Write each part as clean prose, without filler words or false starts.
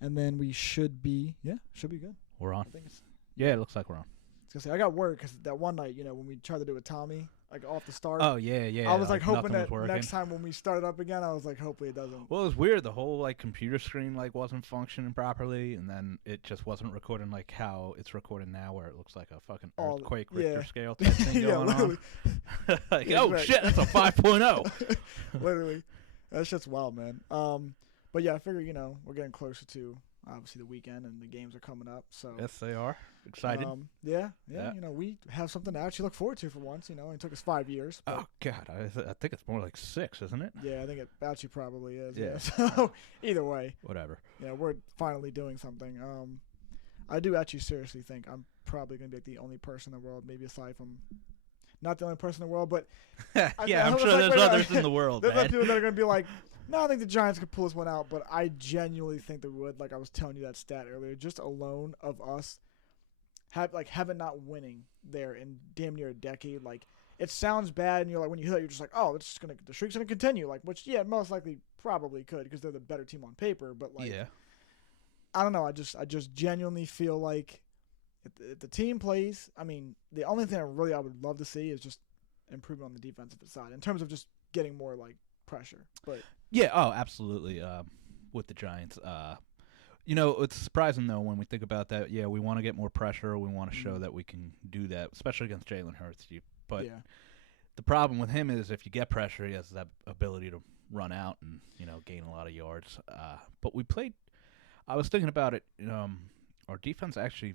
and then we should be good. We're I on. think it's. Yeah, it looks like we're on. I was gonna say I got worried because that one night, when we tried to do it with Tommy, like off the start, Oh yeah, yeah. I was like hoping nothing was that working. next time when we started up again, I was like, hopefully it doesn't. Well, it was weird. The whole like computer screen like wasn't functioning properly, and then it just wasn't recording like how it's recording now, where it looks like a fucking earthquake Richter scale type thing going on. Like, Yeah, oh correct. shit, that's a 5.0. Literally, that shit's wild, man. But yeah, I figure we're getting closer to obviously the weekend and the games are coming up. So Yes, they are excited. Yeah. Yeah. We have something to actually look forward to for once. It took us 5 years. But Oh god, I think it's more like 6, isn't it? yeah, I think it actually probably is. Yeah. So either way, Whatever. yeah, we're finally doing something. I do actually seriously think I'm probably gonna be like the only person in the world, maybe aside from. Not the only person in the world, but Yeah, I'm was sure like, there's wait, others in the world, there's man. people that are gonna be like, no, I think the Giants could pull this one out, but I genuinely think they would. Like I was telling you that stat earlier, just alone of us having not winning there in damn near a decade. Like it sounds bad, and you're like when you hear that, you're just like, oh, it's just the streak's gonna continue. Like which most likely probably could because they're the better team on paper. But like, Yeah. I don't know. I just genuinely feel like if the team plays, I mean, the only thing I would love to see is just improvement on the defensive side in terms of just getting more like pressure. But Yeah, oh, absolutely. With the Giants, it's surprising though when we think about that. Yeah, we want to get more pressure. We want to show that we can do that, especially against Jalen Hurts. But yeah, the problem with him is if you get pressure, he has that ability to run out and gain a lot of yards. But we played. I was thinking about it. Our defense actually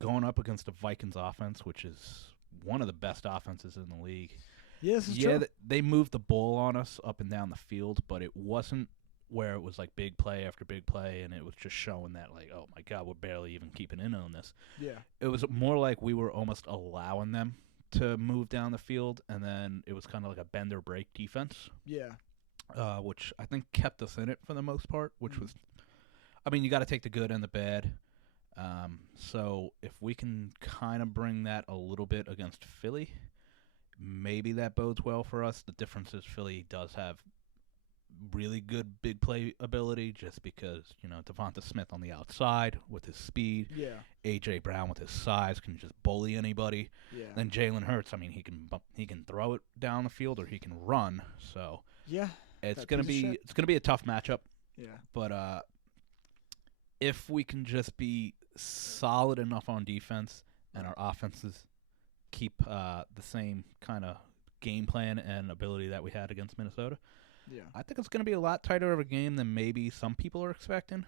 going up against the Vikings offense, which is one of the best offenses in the league. yeah, this is true. They moved the ball on us up and down the field, but it wasn't where it was like big play after big play, and it was just showing that like, oh my god, we're barely even keeping in on this. Yeah, It was more like we were almost allowing them to move down the field, and then it was kind of like a bend or break defense, yeah, which I think kept us in it for the most part. Which was, I mean, you got to take the good and the bad. So if we can kind of bring that a little bit against Philly, maybe that bodes well for us. The difference is Philly does have really good big play ability just because, Devonta Smith on the outside with his speed, yeah, A.J. Brown with his size can just bully anybody. yeah, Then Jalen Hurts, I mean, he can throw it down the field or he can run. So yeah. it's That gonna piece of be shit. it's gonna be a tough matchup. Yeah, But if we can just be solid enough on defense and our offenses keep the same kind of game plan and ability that we had against Minnesota, yeah, I think it's going to be a lot tighter of a game than maybe some people are expecting.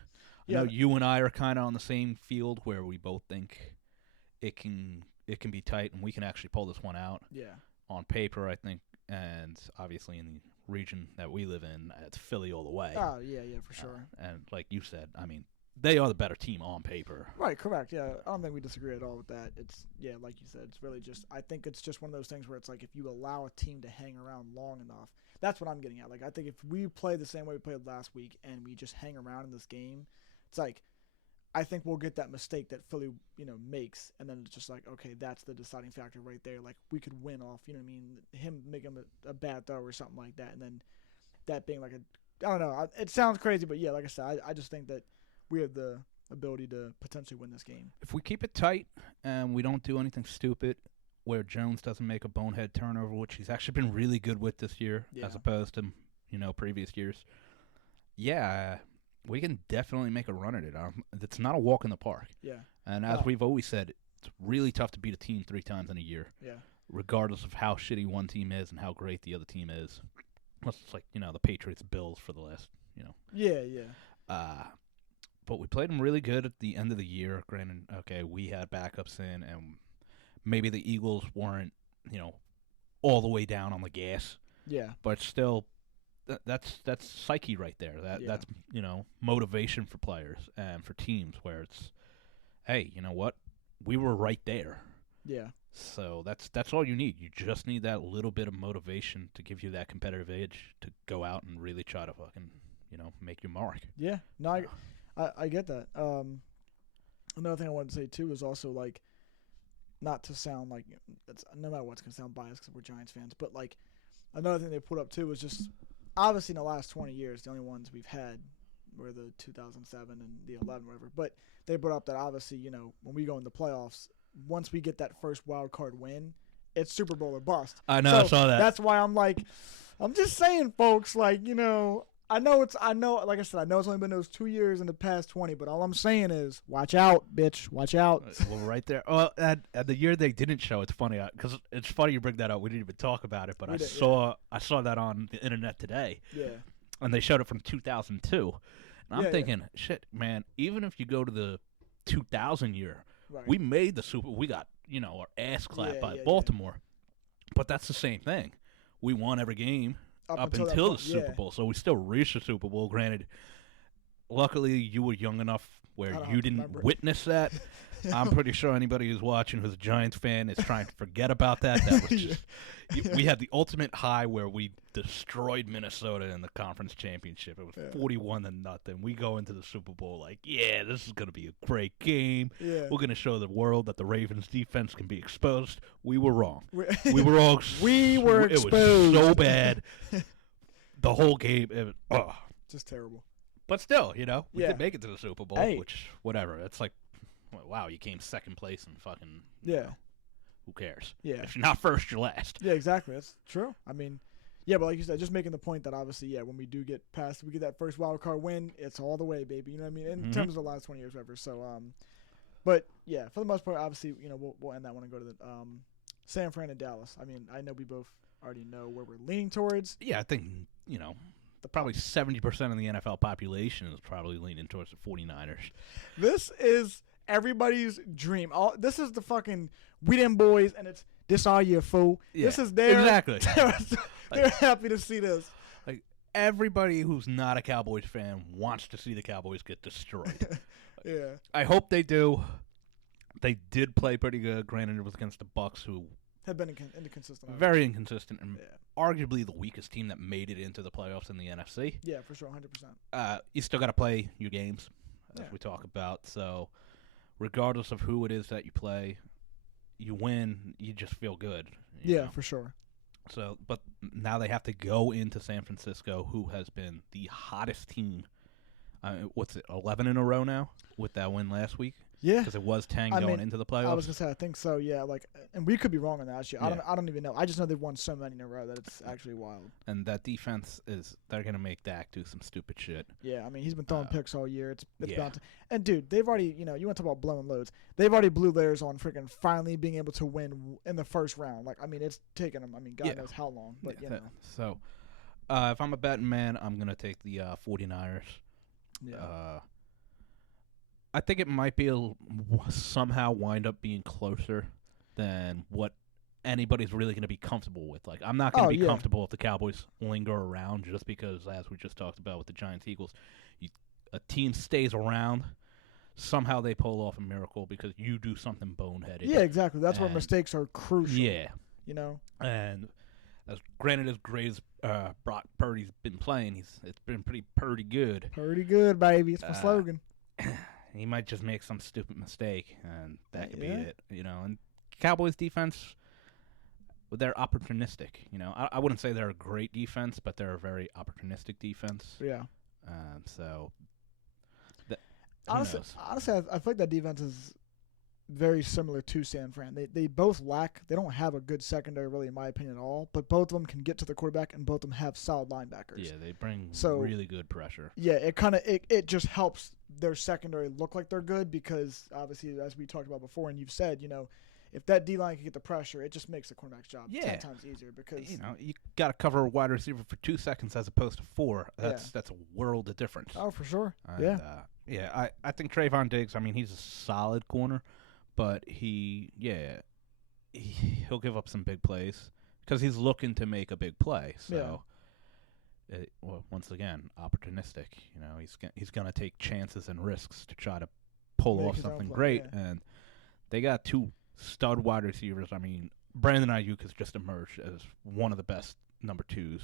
Yeah. I know you and I are kind of on the same field where we both think it can be tight and we can actually pull this one out. yeah, On paper, I think, and obviously in the region that we live in, it's Philly all the way. Oh yeah, for sure. And like you said, I mean, they are the better team on paper. Right, correct. Yeah, I don't think we disagree at all with that. It's like you said, it's really just. I think it's just one of those things where it's like if you allow a team to hang around long enough, that's what I'm getting at. Like I think if we play the same way we played last week and we just hang around in this game, it's like I think we'll get that mistake that Philly makes, and then it's just like okay, that's the deciding factor right there. Like we could win off, you know what I mean? Him making a bad throw or something like that, and then that being like I don't know. It sounds crazy, but yeah, like I said, I just think that we have the ability to potentially win this game. If we keep it tight and we don't do anything stupid, where Jones doesn't make a bonehead turnover, which he's actually been really good with this year, Yeah. as opposed to previous years. Yeah, we can definitely make a run at it. It's not a walk in the park. Yeah, And as No. we've always said, it's really tough to beat a team 3 times in a year, yeah, regardless of how shitty one team is and how great the other team is. It's like the Patriots Bills for the last yeah. But we played them really good at the end of the year. Granted, okay, we had backups in, and maybe the Eagles weren't, all the way down on the gas. Yeah, But still, that's psyche right there. Yeah. That's motivation for players and for teams where it's, hey, you know what, we were right there. yeah, So that's all you need. You just need that little bit of motivation to give you that competitive edge to go out and really try to fucking make your mark. yeah. No, I get that. Another thing I wanted to say too is also like, not to sound like it's no matter what's gonna sound biased because we're Giants fans, but like another thing they put up too was just obviously in the last 20 years the only ones we've had where the 2007 and the 11 whatever. But they brought up that obviously, when we go in the playoffs, once we get that first wild card win, it's Super Bowl or bust. I know, I saw that. That's why I'm just saying, folks, like, I know, like I said, I know it's only been those 2 years in the past 20, but all I'm saying is, watch out, bitch, watch out. Well, right there. Well, at the year they didn't show, it's funny, because it's funny you bring that up. We didn't even talk about it, but I saw that on the internet today. Yeah. And they showed it from 2002. And I'm thinking, shit, man, even if you go to the 2000 year, right. we made the Super Bowl. We got, our ass clapped by Baltimore. But that's the same thing. We won every game up until the Super Bowl. So we still reached the Super Bowl. Granted, luckily you were young enough where you didn't witness that. I'm pretty sure anybody who's watching who's a Giants fan is trying to forget about that. That was just we had the ultimate high where we destroyed Minnesota in the conference championship. It was 41-0. We go into the Super Bowl like, yeah, this is going to be a great game. Yeah. We're going to show the world that the Ravens defense can be exposed. We were wrong. We were all we were exposed. It was so bad. The whole game, just terrible. But still, we did make it to the Super Bowl, which whatever. It's like, wow, you came second place and fucking who cares? Yeah. If you're not first, you're last. Yeah, exactly. That's true. I mean, yeah, but like you said, just making the point that obviously, when we do get past, we get that first wild card win, it's all the way, baby. You know what I mean? In terms of the last 20 years, whatever. So, but yeah, for the most part, obviously, we'll end that one and go to the San Fran and Dallas. I mean, I know we both already know where we're leaning towards. Yeah, I think probably 70% of the NFL population is probably leaning towards the 49ers. This is everybody's dream. This is the fucking we them boys, and it's this all year, fool. Yeah, this is their exactly. They're happy to see this. Like everybody who's not a Cowboys fan wants to see the Cowboys get destroyed. Yeah. I hope they do. They did play pretty good. Granted, it was against the Bucs, who have been inconsistent. Very inconsistent, and arguably the weakest team that made it into the playoffs in the NFC. Yeah, for sure, 100%. You still got to play your games, as we talk about. So, regardless of who it is that you play, you win, you just feel good. You know? For sure. So, but now they have to go into San Francisco, who has been the hottest team. 11 in a row now with that win last week? Yeah, because it was 10 going into the playoffs. I was gonna say, I think so. Yeah, and we could be wrong on that. Actually, I don't even know. I just know they've won so many in a row that it's actually wild. And that defense they're gonna make Dak do some stupid shit. Yeah, I mean he's been throwing picks all year. It's bound to. And dude, they've already you want to talk about blowing loads. They've already blew theirs on freaking finally being able to win in the first round. Like I mean, it's taken them. I mean, God knows how long. But So, if I'm a betting man, I'm gonna take the 49ers. Yeah. I think it might be somehow wind up being closer than what anybody's really going to be comfortable with. Like, I'm not going to be comfortable if the Cowboys linger around just because, as we just talked about with the Giants-Eagles, a team stays around. Somehow they pull off a miracle because you do something boneheaded. Yeah, exactly. That's where mistakes are crucial. Yeah. And as granted as great as Brock Purdy's been playing, it's been pretty good. Pretty good, baby. It's my slogan. He might just make some stupid mistake, and that could be it. And Cowboys defense, they're opportunistic. I wouldn't say they're a great defense, but they're a very opportunistic defense. Yeah. So, honestly, I feel like that defense is very similar to San Fran. They both they don't have a good secondary, really, in my opinion, at all. But both of them can get to the quarterback, and both of them have solid linebackers. Yeah, they bring really good pressure. Yeah, it just helps their secondary look like they're good because obviously, as we talked about before, and you've said, if that D line can get the pressure, it just makes the cornerback's job 10 times easier because you got to cover a wide receiver for 2 seconds as opposed to 4. That's a world of difference. Oh, for sure. And, I think Trayvon Diggs. I mean, he's a solid corner. But he'll give up some big plays because he's looking to make a big play. So, once again, opportunistic. He's gonna take chances and risks to try to pull off something great. Yeah. And they got 2 stud wide receivers. I mean, Brandon Ayuk has just emerged as one of the best number 2s.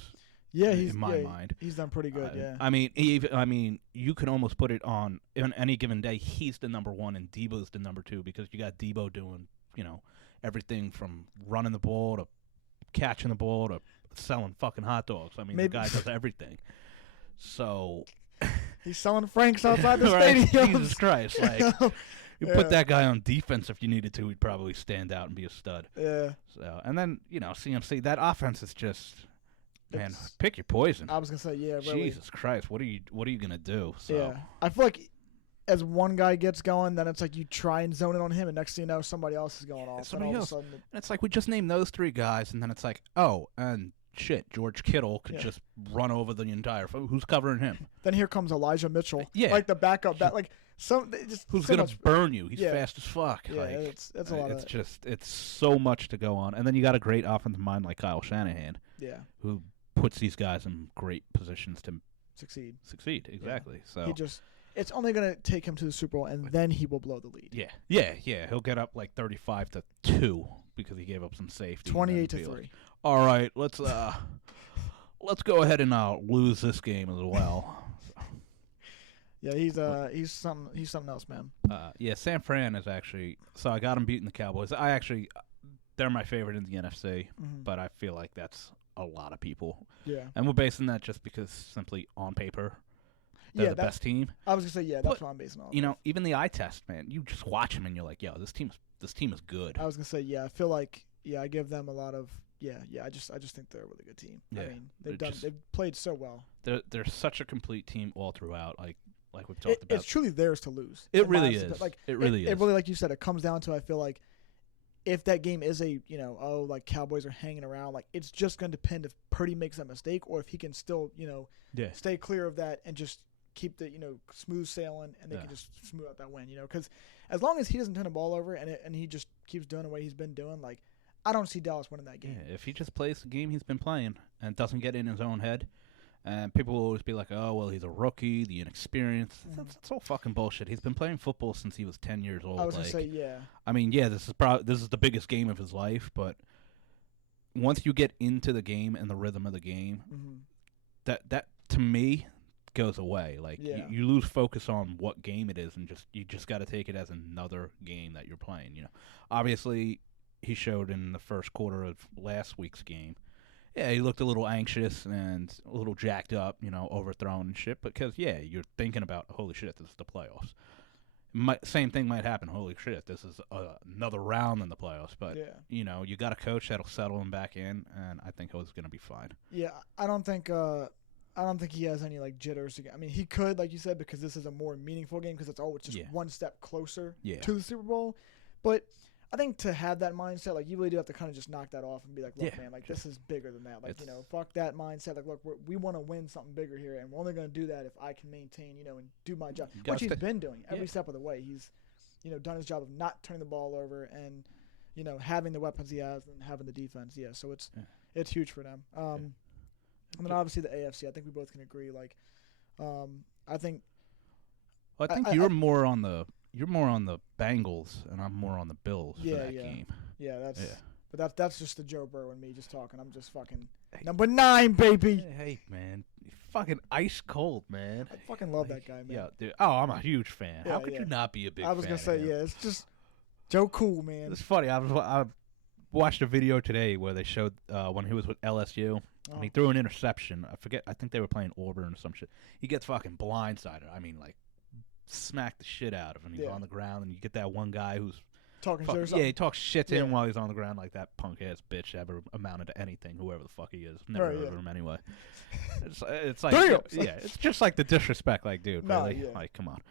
Yeah, in my mind, he's done pretty good. I mean, you can almost put it on any given day. He's the number 1 and Debo's the number 2 because you got Debo doing, everything from running the ball to catching the ball to selling fucking hot dogs. I mean, the guy does everything. So, He's selling Franks outside the Right? stadium. Jesus Christ! Like you put that guy on defense if you needed to, he'd probably stand out and be a stud. Yeah. So and then CMC, that offense is just. Man, It's, pick your poison. I was gonna say, yeah, really. Jesus Christ, what are you gonna do? So. Yeah, I feel like as one guy gets going, then it's like you try and zone in on him, and next thing you know, somebody else is going off. Somebody and all else. Of a sudden And it's like we just named those 3 guys, and then it's like, oh, and shit, George Kittle could just run over the entire. Who's covering him? Then here comes Elijah Mitchell. Yeah, like the backup, who's so gonna much, burn you? He's fast as fuck. Yeah, like, it's a lot. It's so much to go on, and then you got a great offensive mind like Kyle Shanahan. Yeah. Who puts these guys in great positions to succeed. Exactly. Yeah. So it's only going to take him to the Super Bowl, and then he will blow the lead. Yeah. He'll get up like 35-2 because he gave up some safety. 28-3. Like, all right, let's go ahead and lose this game as well. Yeah, he's something else, man. San Fran is actually. So I got him beating the Cowboys. They're my favorite in the NFC, but I feel like that's a lot of people. Yeah. And we're basing that just because simply on paper, they're the best team. I was going to say, that's what I'm basing on. Even the eye test, man, you just watch them and you're like, yo, this team is good. I was going to say, I feel like, I give them a lot of, I just think they're a really good team. Yeah. I mean, they've played so well. They're such a complete team all throughout, like we've talked about. It's truly theirs to lose. It really is. It really is. It really, like you said, it comes down to, I feel like, if that game is like Cowboys are hanging around, like it's just going to depend if Purdy makes that mistake or if he can still, stay clear of that and just keep the, smooth sailing and they can just smooth out that win, because as long as he doesn't turn the ball over and he just keeps doing the way he's been doing, like I don't see Dallas winning that game. Yeah, if he just plays the game he's been playing and doesn't get in his own head. And people will always be like, oh, well, he's a rookie, the inexperience. That's all fucking bullshit. He's been playing football since he was 10 years old. I was going to say, yeah. I mean, this is the biggest game of his life, but once you get into the game and the rhythm of the game, that to me goes away. Like you lose focus on what game it is, and you just got to take it as another game that you're playing. Obviously, he showed in the first quarter of last week's game. Yeah, he looked a little anxious and a little jacked up, overthrown and shit. Because, you're thinking about, holy shit, this is the playoffs. Same thing might happen. Holy shit, this is another round in the playoffs. But, you got a coach that'll settle him back in, and I think he's going to be fine. Yeah, I don't think he has any, like, jitters. I mean, he could, like you said, because this is a more meaningful game because it's just one step closer to the Super Bowl. But I think to have that mindset, like, you really do have to kind of just knock that off and be like, look, man, like, this is bigger than that. Like, fuck that mindset. Like, look, we want to win something bigger here, and we're only going to do that if I can maintain, and do my job, which he's been doing every step of the way. He's, done his job of not turning the ball over and, having the weapons he has and having the defense. Yeah, so it's huge for them. And then obviously the AFC, I think we both can agree. Like, I think you're more on the Bengals, and I'm more on the Bills for that game. Yeah, but that's just the Joe Burrow and me just talking. I'm just fucking number 9, baby. Hey, man, fucking ice cold, man. I fucking love that guy, man. Yeah, dude. Oh, I'm a huge fan. How could you not be a big fan? I was gonna say, it's just Joe Cool, man. It's funny. I watched a video today where they showed when he was with LSU. And he threw an interception. I think they were playing Auburn or some shit. He gets fucking blindsided. I mean, like, smack the shit out of him. He's on the ground, and you get that one guy who's talking shit. Yeah, he talks shit to him while he's on the ground, like that punk ass bitch ever amounted to anything. Whoever the fuck he is, never heard of him anyway. It's like it's just like the disrespect. Like, dude, really? Like, come on.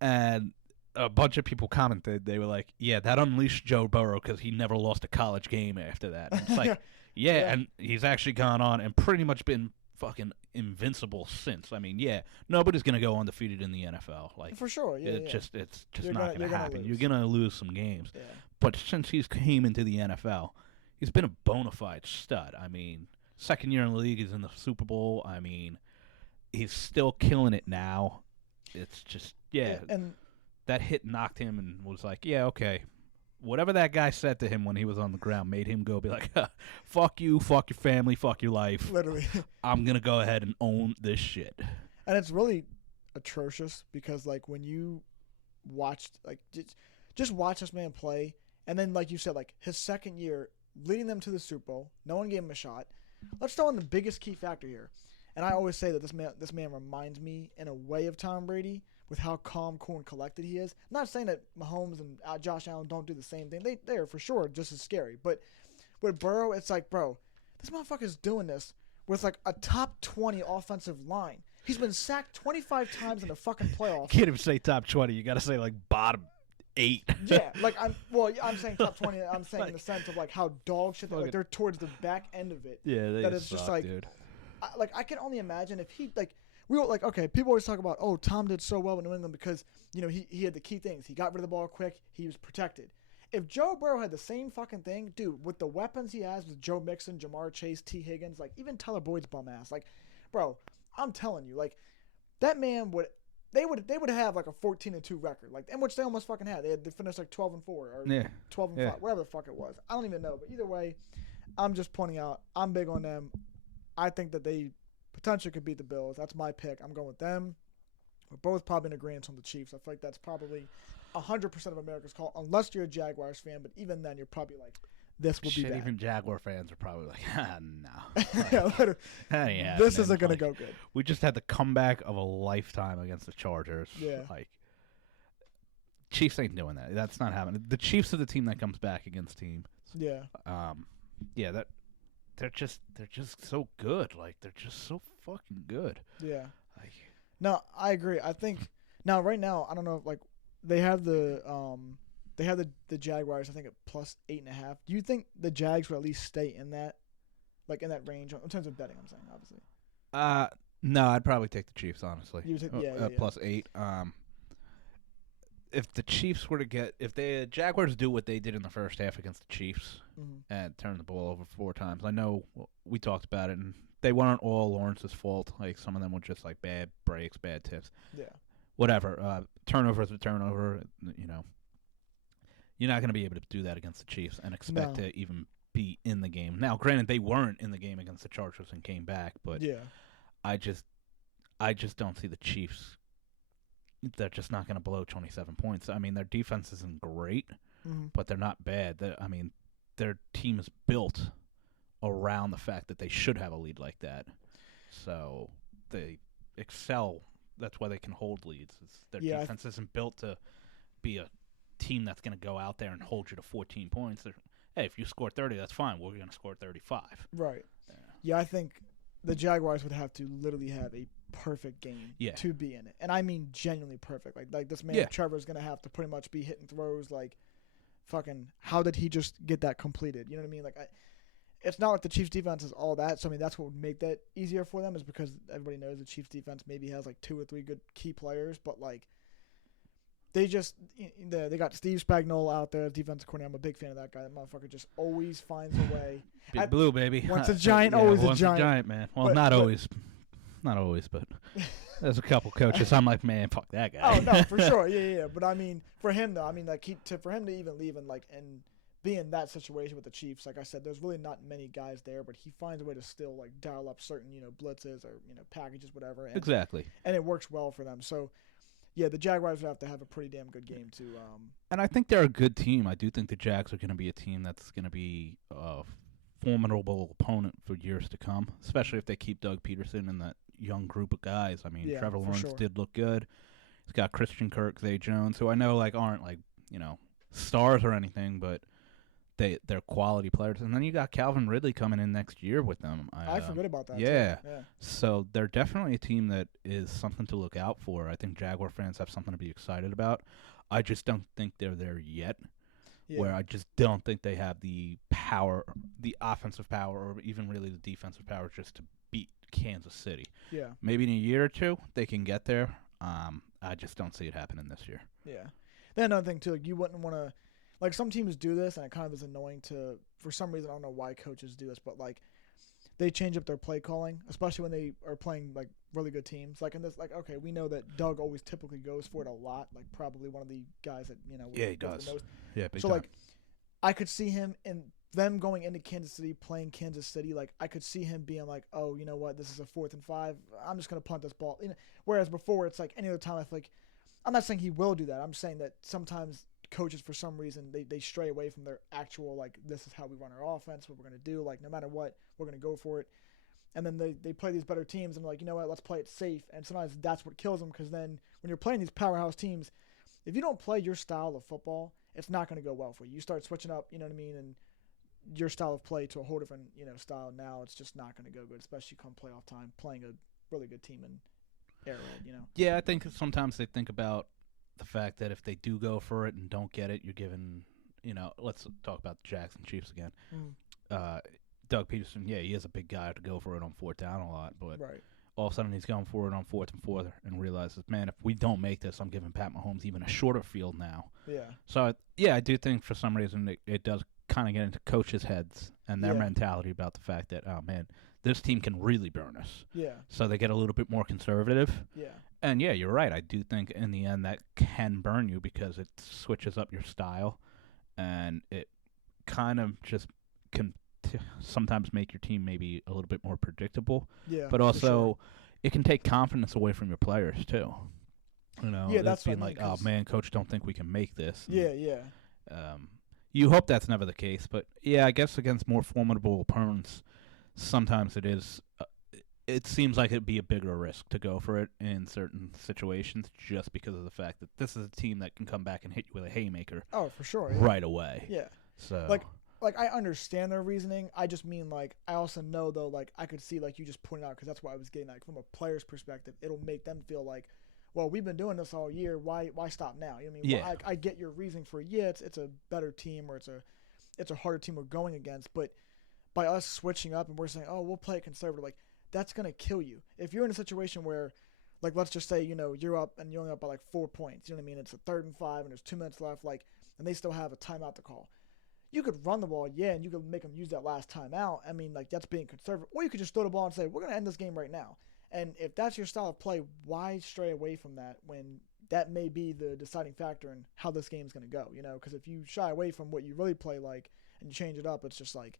And a bunch of people commented. They were like, "Yeah, that unleashed Joe Burrow because he never lost a college game after that." And it's like, and he's actually gone on and pretty much been fucking invincible since. I mean, nobody's gonna go undefeated in the NFL. Like, for sure, it's just not gonna happen. You're gonna lose some games. Yeah. But since he's came into the NFL, he's been a bona fide stud. I mean, second year in the league, he's in the Super Bowl. I mean, he's still killing it now. It's just and that hit knocked him and was like, okay. Whatever that guy said to him when he was on the ground made him go be like, fuck you, fuck your family, fuck your life. Literally. I'm going to go ahead and own this shit. And it's really atrocious because, like, when you watched, like, just watch this man play, and then, like you said, like, his second year leading them to the Super Bowl, no one gave him a shot. Let's throw in the biggest key factor here. And I always say that this man reminds me in a way of Tom Brady with how calm, cool, and collected he is. I'm not saying that Mahomes and Josh Allen don't do the same thing. They are for sure just as scary. But with Burrow, it's like, bro, this motherfucker's doing this with like a top 20 offensive line. He's been sacked 25 times in the fucking playoffs. Can't even say top 20. You got to say like bottom 8. Yeah, like I'm saying top 20. I'm saying in the sense of like how dog shit. Like they're towards the back end of it. Yeah, that it's suck, just like, dude. I can only imagine if he like. We were like, okay, people always talk about, oh, Tom did so well in New England because, he had the key things. He got rid of the ball quick. He was protected. If Joe Burrow had the same fucking thing, dude, with the weapons he has with Joe Mixon, Jamar Chase, T. Higgins, like even Tyler Boyd's bum ass, like, bro, I'm telling you, like, that man they would have like a 14-2 record, like, in which they almost fucking had. They finished like 12-4 or 12-5, whatever the fuck it was. I don't even know, but either way, I'm just pointing out, I'm big on them. I think that they potentially could beat the Bills. That's my pick. I'm going with them. We're both probably in agreement on the Chiefs. I feel like that's probably 100% of America's call, unless you're a Jaguars fan. But even then, you're probably like, this will be bad. Even Jaguar fans are probably like, no. This isn't going to go good. We just had the comeback of a lifetime against the Chargers. Yeah. Like, Chiefs ain't doing that. That's not happening. The Chiefs are the team that comes back against team. Yeah. That. They're just so good. Like, they're just so fucking good. Yeah. Like, no, I agree. I think now right now, I don't know if like they have the Jaguars, I think at +8.5. Do you think the Jags will at least stay in that, like in that range in terms of betting? I'm saying obviously. No, I'd probably take the Chiefs, honestly. You would take, yeah. +8. If the Chiefs were to if the Jaguars do what they did in the first half against the Chiefs and turn the ball over 4 times, I know we talked about it, and they weren't all Lawrence's fault. Like, some of them were just like bad breaks, bad tips. Yeah. Whatever. Turnover is a turnover. You're not going to be able to do that against the Chiefs and expect to even be in the game. Now, granted, they weren't in the game against the Chargers and came back, but I just don't see the Chiefs. They're just not going to blow 27 points. I mean, their defense isn't great, but they're not bad. Their team is built around the fact that they should have a lead like that. So they excel. That's why they can hold leads. Their defense isn't built to be a team that's going to go out there and hold you to 14 points. Hey, if you score 30, that's fine. We're going to score 35. Right. Yeah, I think the Jaguars would have to literally have a perfect game to be in it. And I mean genuinely perfect. Like this man Trevor's going to have to pretty much be hitting throws like fucking how did he just get that completed? You know what I mean? Like it's not like the Chiefs defense is all that. So I mean that's what would make that easier for them is because everybody knows the Chiefs defense maybe has like 2 or 3 good key players, but like they got Steve Spagnuolo out there, defensive coordinator. I'm a big fan of that guy. That motherfucker just always finds a way. Big Blue, baby. Once a giant, always a giant. Once a giant, man. Well, not always, but there's a couple coaches. I'm like, man, fuck that guy. Oh no, for sure, yeah. But I mean, for him though, for him to even leave and be in that situation with the Chiefs, like I said, there's really not many guys there, but he finds a way to still like dial up certain blitzes or packages, whatever. And, exactly. And it works well for them. So. Yeah, the Jaguars would have to have a pretty damn good game too. And I think they're a good team. I do think the Jags are going to be a team that's going to be a formidable opponent for years to come, especially if they keep Doug Peterson and that young group of guys. I mean, Trevor Lawrence did look good. He's got Christian Kirk, Zay Jones, who I know aren't stars or anything, but they're quality players. And then you got Calvin Ridley coming in next year with them. I forget about that. Yeah. So they're definitely a team that is something to look out for. I think Jaguar fans have something to be excited about. I just don't think they're there yet, where I just don't think they have the power, the offensive power, or even really the defensive power just to beat Kansas City. Yeah. Maybe in a year or two they can get there. I just don't see it happening this year. Yeah. Then another thing, too, you wouldn't want to – like, some teams do this, and it kind of is annoying to – for some reason, I don't know why coaches do this, but, like, they change up their play calling, especially when they are playing, like, really good teams. Like, in this – like, okay, we know that Doug always typically goes for it a lot, like, probably one of the guys that, yeah, he does. Yeah, big so, time. like, I could see him in them going into Kansas City, playing Kansas City. Like, I could see him being like, oh, you know what, this is a 4th and 5. I'm just going to punt this ball. Whereas before, it's like any other time I feel like – I'm not saying he will do that. I'm saying that sometimes – coaches for some reason they stray away from their actual like this is how we run our offense, what we're going to do, like no matter what we're going to go for it. and then they play these better teams, and like, you know what, let's play it safe. And sometimes that's what kills them, because then when you're playing these powerhouse teams, if you don't play your style of football, it's not going to go well for you. You start switching up, you know what I mean, and your style of play to a whole different, style. Now it's just not going to go good, especially come playoff time, playing a really good team in Arrowhead. Yeah, I think sometimes they think about the fact that if they do go for it and don't get it, you're given, let's talk about the Jackson Chiefs again. Doug Peterson, yeah, he is a big guy to go for it on fourth down a lot, but Right. all of a sudden he's going for it on fourth and realizes, man, if we don't make this, I'm giving Pat Mahomes even a shorter field now. Yeah. So, yeah, I do think for some reason it does kind of get into coaches' heads and their mentality about the fact that, oh, man, this team can really burn us. Yeah. So they get a little bit more conservative. Yeah. And, yeah, you're right. I do think in the end that can burn you because it switches up your style, and it kind of just can sometimes make your team maybe a little bit more predictable. Yeah. But also, it can take confidence away from your players, too. Yeah, that's being what I mean, like, oh, man, coach, don't think we can make this. Yeah, yeah. You hope that's never the case, but yeah, I guess against more formidable opponents, sometimes it is. It seems like it'd be a bigger risk to go for it in certain situations, just because of the fact that this is a team that can come back and hit you with a haymaker. Oh, for sure. Yeah. Right away. Yeah. So like I understand their reasoning. I just mean, like, I also know though, like, I could see, like you just pointed out, because that's what I was getting at. From a player's perspective, it'll make them feel like, well, we've been doing this all year. Why stop now? You know what I mean? Yeah. Well, I get your reasoning for it's a better team, or it's a harder team we're going against. But by us switching up and we're saying, oh, we'll play it conservative, like, that's gonna kill you. If you're in a situation where, like, let's just say, you're up and you're only up by like 4 points. You know what I mean? It's a 3rd and 5 and there's 2 minutes left, like, and they still have a timeout to call. You could run the ball, yeah, and you could make them use that last timeout. I mean, like, that's being conservative. Or you could just throw the ball and say, we're gonna end this game right now. And if that's your style of play, why stray away from that when that may be the deciding factor in how this game's going to go? Because if you shy away from what you really play like and you change it up, it's just like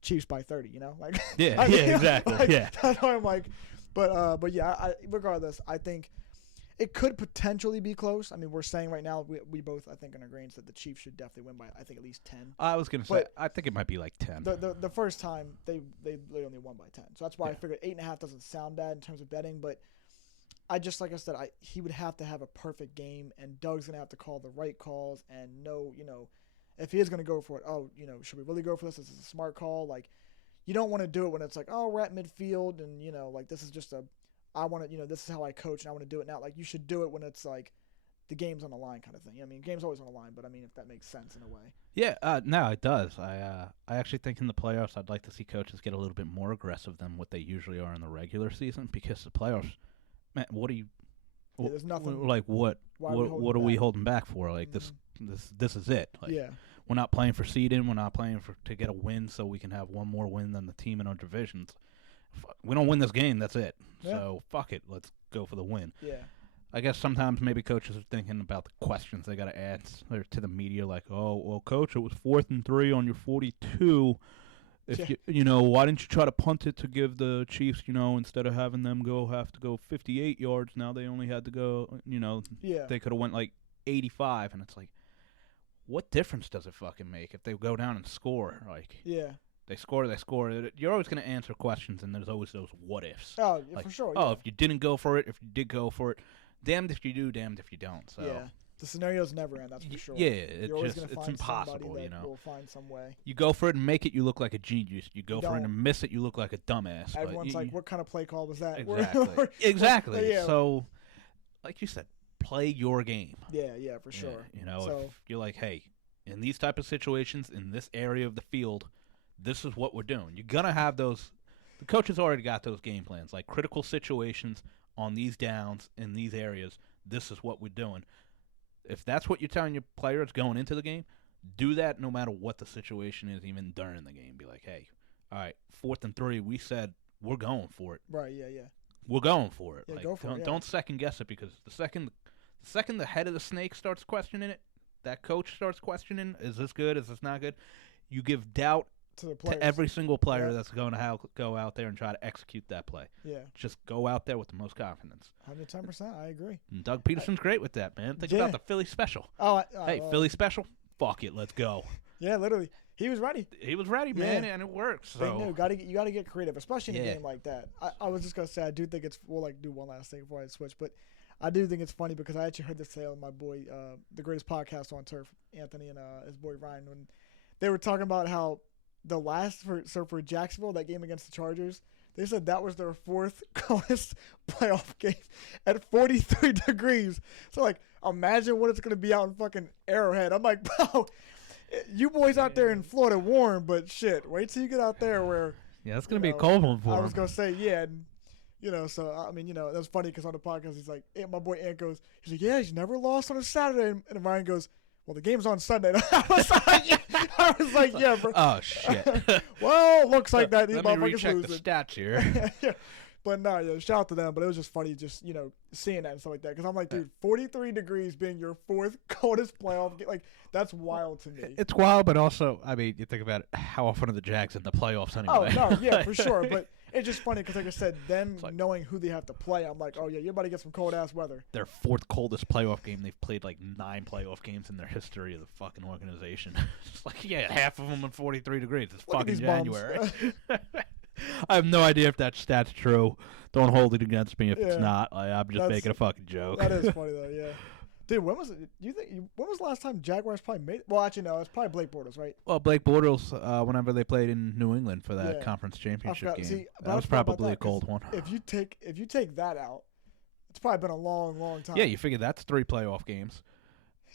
Chiefs by 30. Like yeah, exactly. Like, yeah, that's why I'm like, but yeah, regardless, I think it could potentially be close. I mean, we're saying right now we both, I think, in agreement that the Chiefs should definitely win by, I think, at least 10. I was gonna say I think it might be like 10. The first time they only won by 10, so that's why I figured 8.5 doesn't sound bad in terms of betting. But I just, like I said, he would have to have a perfect game, and Doug's gonna have to call the right calls and know, if he is gonna go for it. Oh, should we really go for this? This is a smart call. Like, you don't want to do it when it's like, oh, we're at midfield and like this is just I want to, this is how I coach and I want to do it now. Like, you should do it when it's like the game's on the line kind of thing. I mean, game's always on the line, but I mean, if that makes sense in a way. Yeah, no, it does. I actually think in the playoffs, I'd like to see coaches get a little bit more aggressive than what they usually are in the regular season, because the playoffs, man, what do you? Yeah, there's nothing. Like what? What are we holding back for? Like this is it. Like, yeah. We're not playing for seeding. We're not playing to get a win so we can have one more win than the team in our divisions. We don't win this game, that's it. Yeah. So fuck it, let's go for the win. Yeah. I guess sometimes maybe coaches are thinking about the questions they got to answer to the media, like, oh, well, coach, it was 4th and 3 on your 42. If why didn't you try to punt it to give the Chiefs, instead of having them have to go 58 yards, now they only had to go, they could have went like 85, and it's like, what difference does it fucking make if they go down and score? Like, yeah. They score. You're always going to answer questions, and there's always those what ifs. Oh, like, for sure. Oh, yeah. if you didn't go for it, if you did go for it, damned if you do, damned if you don't. So yeah, the scenarios never end. That's for sure. Yeah, it's impossible. We'll find some way. You go for it and make it, you look like a genius. You go for it and miss it, you look like a dumbass. Everyone's like, "What kind of play call was that?" Exactly. Exactly. Yeah. So, like you said, play your game. Yeah, for sure. If you're like, hey, in these type of situations, in this area of the field, this is what we're doing. You're going to have those. The coaches already got those game plans, like critical situations on these downs in these areas. This is what we're doing. If that's what you're telling your players going into the game, do that no matter what the situation is, even during the game. Be like, hey, all right, 4th and 3, we said we're going for it. Right, yeah. We're going for it. Yeah, like, go for it. Don't second guess it, because the second the head of the snake starts questioning it, that coach starts questioning, is this good? Is this not good? You give doubt to every single player that's going to go out there and try to execute that play. Yeah. Just go out there with the most confidence. 110%. I agree. And Doug Peterson's great with that, man. Think about the Philly special. Oh, hey, Philly special? Fuck it, let's go. Yeah, literally, he was ready. He was ready, man, and it worked. So They knew you got to get creative, especially in a Yeah. game like that. I was just gonna say I do think we'll like do one last thing before I switch, but I do think it's funny because I actually heard this say on my boy, the greatest podcast on turf, Anthony and his boy Ryan, when they were talking about how for Jacksonville, that game against the Chargers, they said that was their fourth coldest playoff game at 43 degrees. So like, imagine what it's gonna be out in fucking Arrowhead. I'm like, bro, you boys out there in Florida warm, but shit, wait till you get out there where. yeah, it's gonna be a cold one for I him. was gonna say and so I mean, that's funny because on the podcast he's like, my boy Ant goes, he's like, yeah, he's never lost on a Saturday, and Ryan goes, well, the game's on Sunday. I was like, yeah, bro. Oh shit. Well, looks like that. These Let me motherfuckers recheck losing. the stats here. Yeah. But no, shout out to them. But it was just funny, just seeing that and stuff like that. Because I'm like, dude, 43 degrees being your fourth coldest playoff game, like that's wild to me. It's wild, but also, I mean, you think about it, how often are the Jags in the playoffs anyway? Oh no, yeah, for sure. But it's just funny because, like I said, them like, knowing who they have to play, I'm like, oh yeah, you're about to get some cold ass weather. Their fourth coldest playoff game. They've played like 9 playoff games in their history of the fucking organization. It's like, yeah, half of them in 43 degrees. It's Look at fucking these January. I have no idea if that stat's true. Don't hold it against me if Yeah. it's not. I'm just making a fucking joke. That is funny though, yeah. Dude, when was the last time Jaguars probably made? Well, actually, no, it's probably Blake Bortles, right? Well, Blake Bortles, whenever they played in New England for that Yeah. conference championship forgot. game, See, but that I was forgot about probably that, a cold 'cause one. If you take that out, it's probably been a long, long time. Yeah, you figure that's 3 playoff games.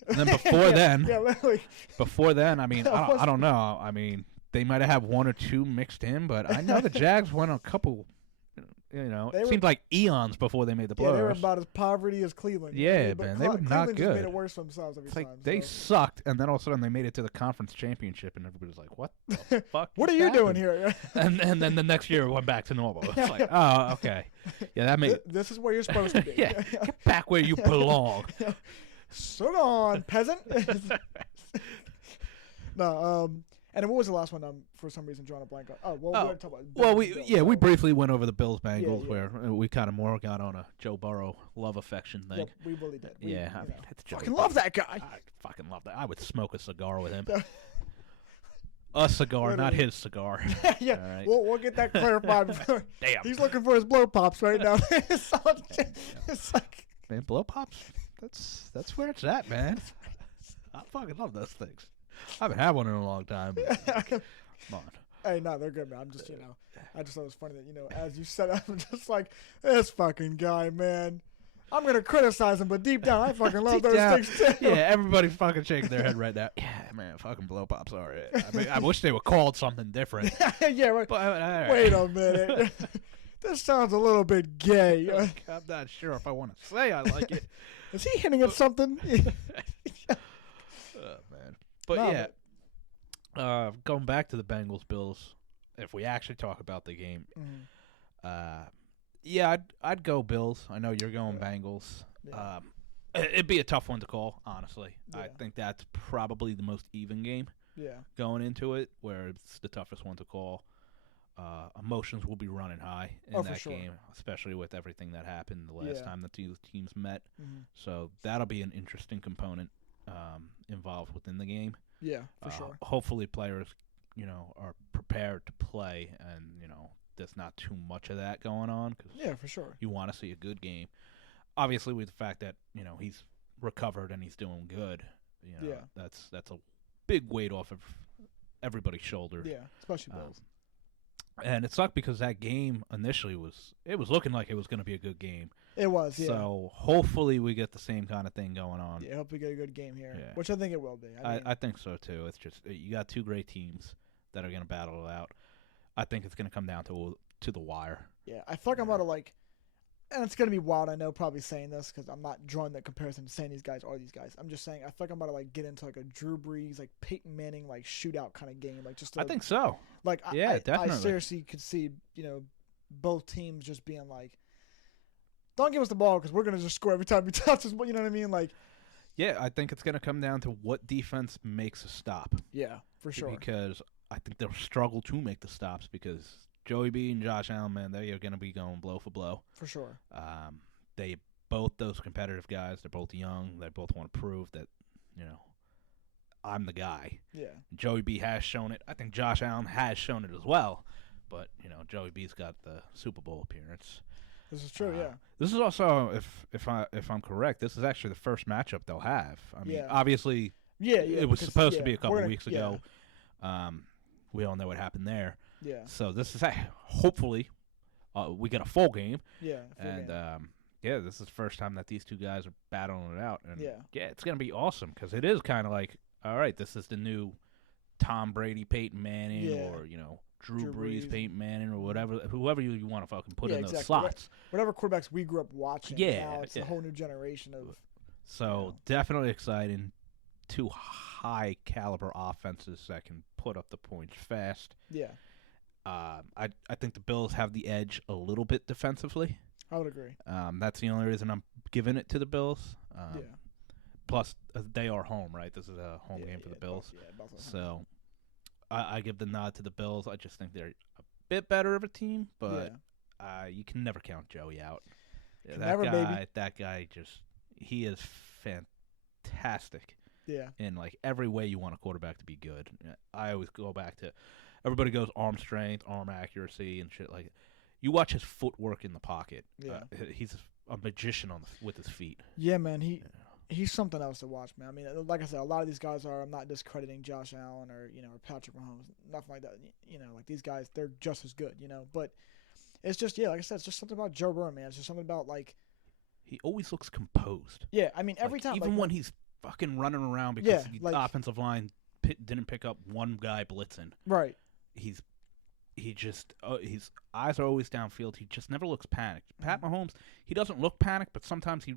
And then before then, yeah, literally. I mean, I don't know. I mean, they might have had 1 or 2 mixed in, but I know the Jags went a couple. It seemed like eons before they made the playoffs. Yeah, they were about as poverty as Cleveland. Yeah, but man, they were not Cleveland just good. made it worse for themselves every It's like time. they so. sucked, and then all of a sudden they made it to the conference championship, and everybody's like, "What the fuck? What are just you happened?" doing here? And then the next year it went back to normal. It's like, oh, okay, yeah, that made This is where you're supposed to be. yeah, get back where you belong. Sit on, peasant. No, and then what was the last one? For some reason, drawing a blank on. Oh, well, we're talking about. Well, Bills, we so- briefly went over the Bills Bengals yeah. where we kind of more got on a Joe Burrow love affection thing. Yep, we really did. I Yeah, I mean, it's Joe fucking Burrow. love that guy. I fucking love that. I would smoke a cigar with him. A cigar, not Literally. his cigar. Yeah, All right. we'll get that clarified. Before. Damn. He's looking for his blow pops right now. It's like, Man, blow pops. That's where it's at, man. I fucking love those things. I haven't had one in a long time. But come on. hey, no, they're good, man. I'm just, I just thought it was funny that, as you said, I'm just like, this fucking guy, man. I'm going to criticize him, but deep down, I fucking love Deep those down, things, too. Yeah, everybody's fucking shaking their head right now. Yeah, man, fucking blow pops are it. I mean, I wish they were called something different. Yeah, right. But, all right. Wait a minute. This sounds a little bit gay. I'm not sure if I want to say I like it. Is he hinting at something? Oh, man. But No, yeah, going back to the Bengals Bills, if we actually talk about the game, yeah, I'd go Bills. I know you're going Bengals. Yeah. It'd be a tough one to call, honestly. I Yeah. think that's probably the most even game Yeah. going into it, where it's the toughest one to call. Emotions will be running high in Oh, for that sure. game, especially with everything that happened the last Yeah. time the two teams met. Mm-hmm. So that'll be an interesting component involved within the game. Yeah, for sure. Hopefully players, are prepared to play and, there's not too much of that going on because Yeah, for sure. you want to see a good game. Obviously with the fact that, he's recovered and he's doing good, Yeah. that's a big weight off of everybody's shoulder. Yeah, especially Bills. And it sucked because that game initially was looking like it was going to be a good game. It was, yeah. So hopefully we get the same kind of thing going on. Yeah, hope we get a good game here, Yeah. which I think it will be. I mean, I think so too. It's just you got two great teams that are going to battle it out. I think it's going to come down to the wire. yeah, I feel like I'm about to and it's going to be wild, I know, probably saying this because I'm not drawing that comparison to saying these guys are these guys. I'm just saying I feel like I'm about to get into a Drew Brees, Peyton Manning, shootout kind of game. I think so. Yeah, I definitely. seriously could see, both teams just being don't give us the ball because we're going to just score every time we touch us. You know what I mean? Yeah, I think it's going to come down to what defense makes a stop. Yeah, for sure. Because I think they'll struggle to make the stops because Joey B and Josh Allen, man, they are going to be going blow for blow. For sure. They both those competitive guys. They're both young. They both want to prove that, I'm the guy. Yeah. Joey B has shown it. I think Josh Allen has shown it as well. But, Joey B's got the Super Bowl appearance. This is true, yeah. This is also, if I'm correct, this is actually the first matchup they'll have. I mean, obviously, it was supposed to be a couple weeks ago. We all know what happened there. Yeah. So this is hopefully we get a full game. Yeah. This is the first time that these two guys are battling it out. And yeah, it's gonna be awesome because it is kind of like, all right, this is the new Tom Brady, Peyton Manning, or Drew Brees, Peyton Manning, or whoever you want to fucking put in those slots. Whatever quarterbacks we grew up watching. Now it's a whole new generation of. So definitely exciting. Two high caliber offenses that can put up the points fast. Yeah. I think the Bills have the edge a little bit defensively. I would agree. That's the only reason I'm giving it to the Bills. Yeah. Plus, they are home, right? This is a home game for the Bills. So I give the nod to the Bills. I just think they're a bit better of a team, but you can never count Joey out. That guy he is fantastic. Yeah. In like every way you want a quarterback to be good. I always go back to everybody goes arm strength, arm accuracy, and shit like that. You watch his footwork in the pocket. Yeah. He's a magician with his feet. Yeah, man. He's something else to watch, man. I mean, like I said, a lot of these guys are. I'm not discrediting Josh Allen or or Patrick Mahomes, nothing like that. Like these guys, they're just as good. But it's just like I said, it's just something about Joe Burrow, man. It's just something about like he always looks composed. Yeah, I mean every time, even when he's fucking running around because the offensive line didn't pick up one guy blitzing. Right. His eyes are always downfield. He just never looks panicked. Pat Mahomes, he doesn't look panicked, but sometimes he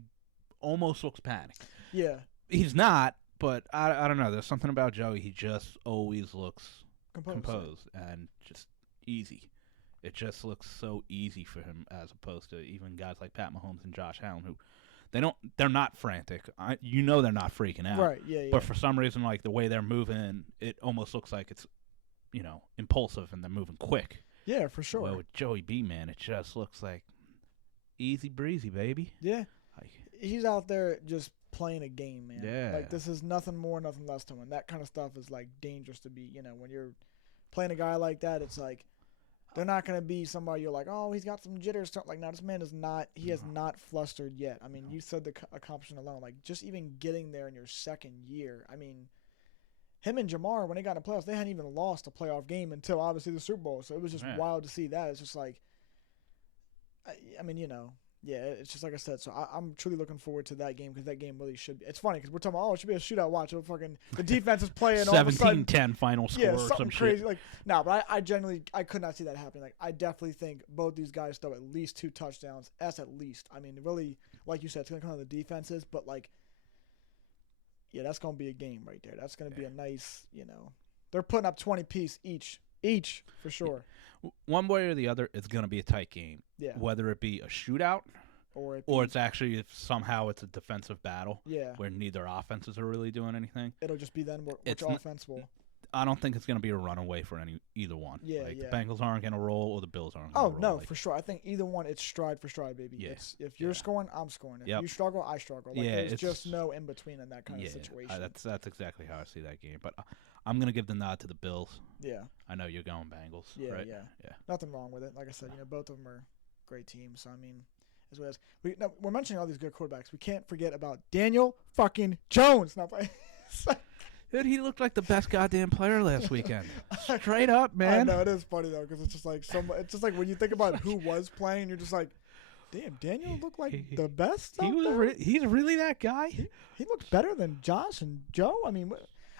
almost looks panicked. Yeah. He's not, but I don't know. There's something about Joey. He just always looks composed and just easy. It just looks so easy for him as opposed to even guys like Pat Mahomes and Josh Allen who they're not frantic. They're not freaking out. Right, yeah. But for some reason, like the way they're moving, it almost looks like it's, impulsive and they're moving quick. Yeah, for sure. Well, with Joey B, man, it just looks like easy breezy, baby. Yeah. He's out there just playing a game, man. Yeah. Like this is nothing more, nothing less to him. And that kind of stuff is like dangerous to be, when you're playing a guy like that, it's like they're not going to be somebody you're like, oh, he's got some jitters. Like, no, this man is not. He has not flustered yet. I mean, you said the accomplishment alone, like just even getting there in your second year. I mean, him and Jamar, when they got in the playoffs, they hadn't even lost a playoff game until obviously the Super Bowl. So it was just wild to see that. It's just like, I mean, it's just like I said. So I'm truly looking forward to that game because that game really should be. It's funny because we're talking about, it should be a shootout watch. The defense is playing 17-10 final score or some crazy. shit. Like, but I genuinely, I could not see that happening. Like, I definitely think both these guys throw at least 2 touchdowns. That's at least. I mean, really, like you said, it's going to come on the defenses, but like, yeah, that's going to be a game right there. That's going to be a nice, they're putting up 20 piece each for sure. One way or the other, it's going to be a tight game. Yeah. Whether it be a shootout or it's actually if somehow it's a defensive battle. Yeah. Where neither offenses are really doing anything. It'll just be then which offense will. I don't think it's going to be a runaway for either one. Yeah, the Bengals aren't going to roll or the Bills aren't going to roll. Oh, no, for sure. I think either one, it's stride for stride, baby. Yeah. If you're scoring, I'm scoring. If you struggle, I struggle. Like, there's just no in between in that kind of situation. That's exactly how I see that game. But I'm going to give the nod to the Bills. Yeah. I know you're going Bengals, right? Yeah. Nothing wrong with it. Like I said, both of them are great teams. So, I mean, as well as we're mentioning all these good quarterbacks. We can't forget about Daniel fucking Jones. Dude, he looked like the best goddamn player last weekend. Straight up, man. I know, it is funny, though, because it's just like when you think about who was playing, you're just like, damn, Daniel looked like the best. He's really that guy. He looked better than Josh and Joe. I mean,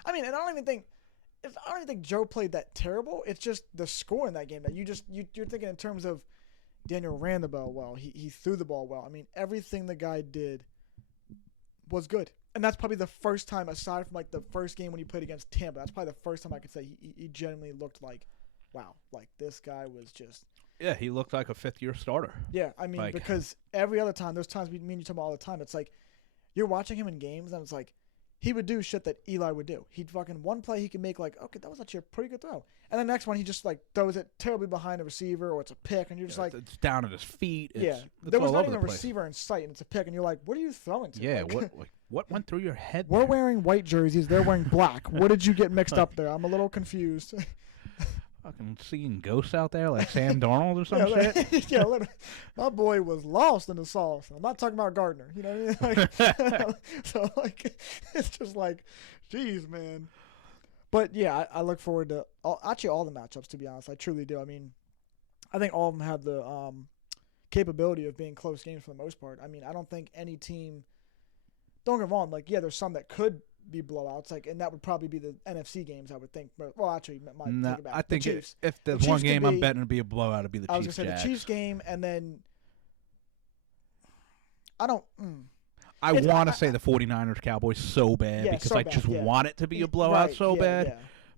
and I don't even think Joe played that terrible. It's just the score in that game that you're thinking in terms of Daniel ran the ball well. He threw the ball well. I mean, everything the guy did was good. And that's probably the first time, aside from like the first game when he played against Tampa, that's probably the first time I could say he genuinely looked like, wow, like this guy was just. Yeah, he looked like a fifth-year starter. Yeah, I mean, because every other time, there's times me and you talk about all the time, it's like you're watching him in games and it's like he would do shit that Eli would do. He'd fucking one play he can make like, okay, that was actually a pretty good throw. And the next one he just like throws it terribly behind a receiver or it's a pick and you're just like it's down at his feet. It's there was all not over even a the place. receiver in sight and it's a pick and you're like, what are you throwing to? Yeah, like, what went through your head? We're there? wearing white jerseys, they're wearing black. What did you get mixed up there? I'm a little confused. Fucking seeing ghosts out there like Sam Darnold or some shit. Yeah, my boy was lost in the sauce. I'm not talking about Gardner. You know what I mean? Like, so like, it's just like, geez, man. But yeah, I look forward to actually all the matchups. To be honest, I truly do. I mean, I think all of them have the capability of being close games for the most part. I mean, I don't think any team. Don't get me wrong. Like, yeah, there's some that could be blowouts, like, and that would probably be the NFC games. I would think. But, well, actually, take it back. I think Chiefs. if there's one game I'm betting to be a blowout, it'd be the Chiefs. I was gonna say the Chiefs game, and then I don't. I want to say the 49ers Cowboys so bad because I just want it to be a blowout bad. Yeah.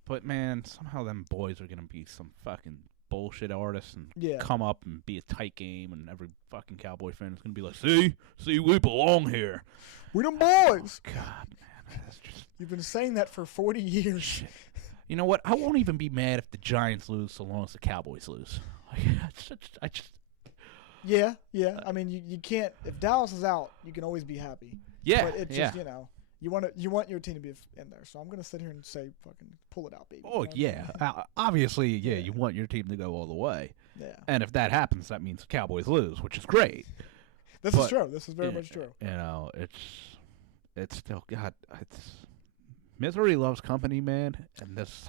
But man, somehow them boys are gonna be some fucking bullshit artists and come up and be a tight game, and every fucking Cowboy fan is gonna be like, "See, we belong here. We them boys." Oh, God, man, that's just. You've been saying that for 40 years. Shit. You know what? I won't even be mad if the Giants lose, so long as the Cowboys lose. I just. Yeah. I mean, you can't. If Dallas is out, you can always be happy. Yeah, but it's just you want your team to be in there. So I'm gonna sit here and say, fucking pull it out, baby. Oh yeah, obviously, you want your team to go all the way. Yeah. And if that happens, that means the Cowboys lose, which is great. This is true. This is very much true. You know, it's still it's misery loves company, man, and there's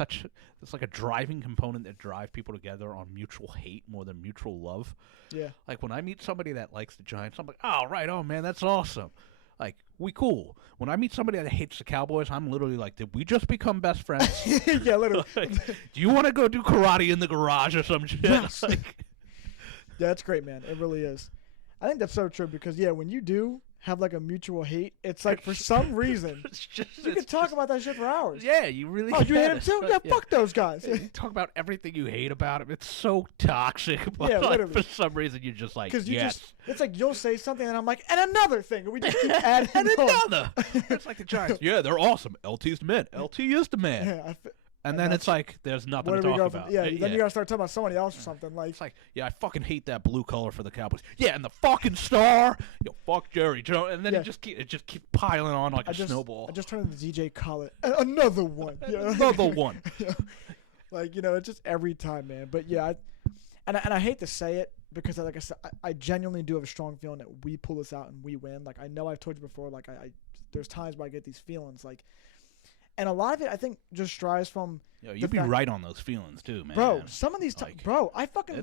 like a driving component that drives people together on mutual hate more than mutual love. Yeah. Like when I meet somebody that likes the Giants, I'm like, oh right, oh man, that's awesome. Like, we cool. When I meet somebody that hates the Cowboys, I'm literally like, did we just become best friends? Yeah, literally. Like, do you want to go do karate in the garage or some shit? Yes. Like, yeah, that's great, man. It really is. I think that's so true because, when you do have, like, a mutual hate, it's like, for some reason, you can talk about that shit for hours. Yeah, you really can. Oh, you hate him too? Yeah, fuck those guys. You talk about everything you hate about him. It's so toxic. But literally. For some reason, you're just like, it's like you'll say something, and I'm like, and another thing. And we just keep adding and another. It's like the Giants. Yeah, they're awesome. LT's the man. LT is the man. Yeah, and then it's like, there's nothing to talk about. Then you got to start talking about somebody else or something. Like, it's like, I fucking hate that blue color for the Cowboys. Yeah, and the fucking star. Fuck Jerry Jones. And then it just keeps piling on like a snowball. I just turned to DJ Khaled. Another one. Another one. Like, it's just every time, man. But, and I hate to say it because, like I said, I genuinely do have a strong feeling that we pull this out and we win. Like, I know I've told you before, like, there's times where I get these feelings, like, and a lot of it, I think, just strives from. You'd be right on those feelings too, man. Bro, some of these times, I fucking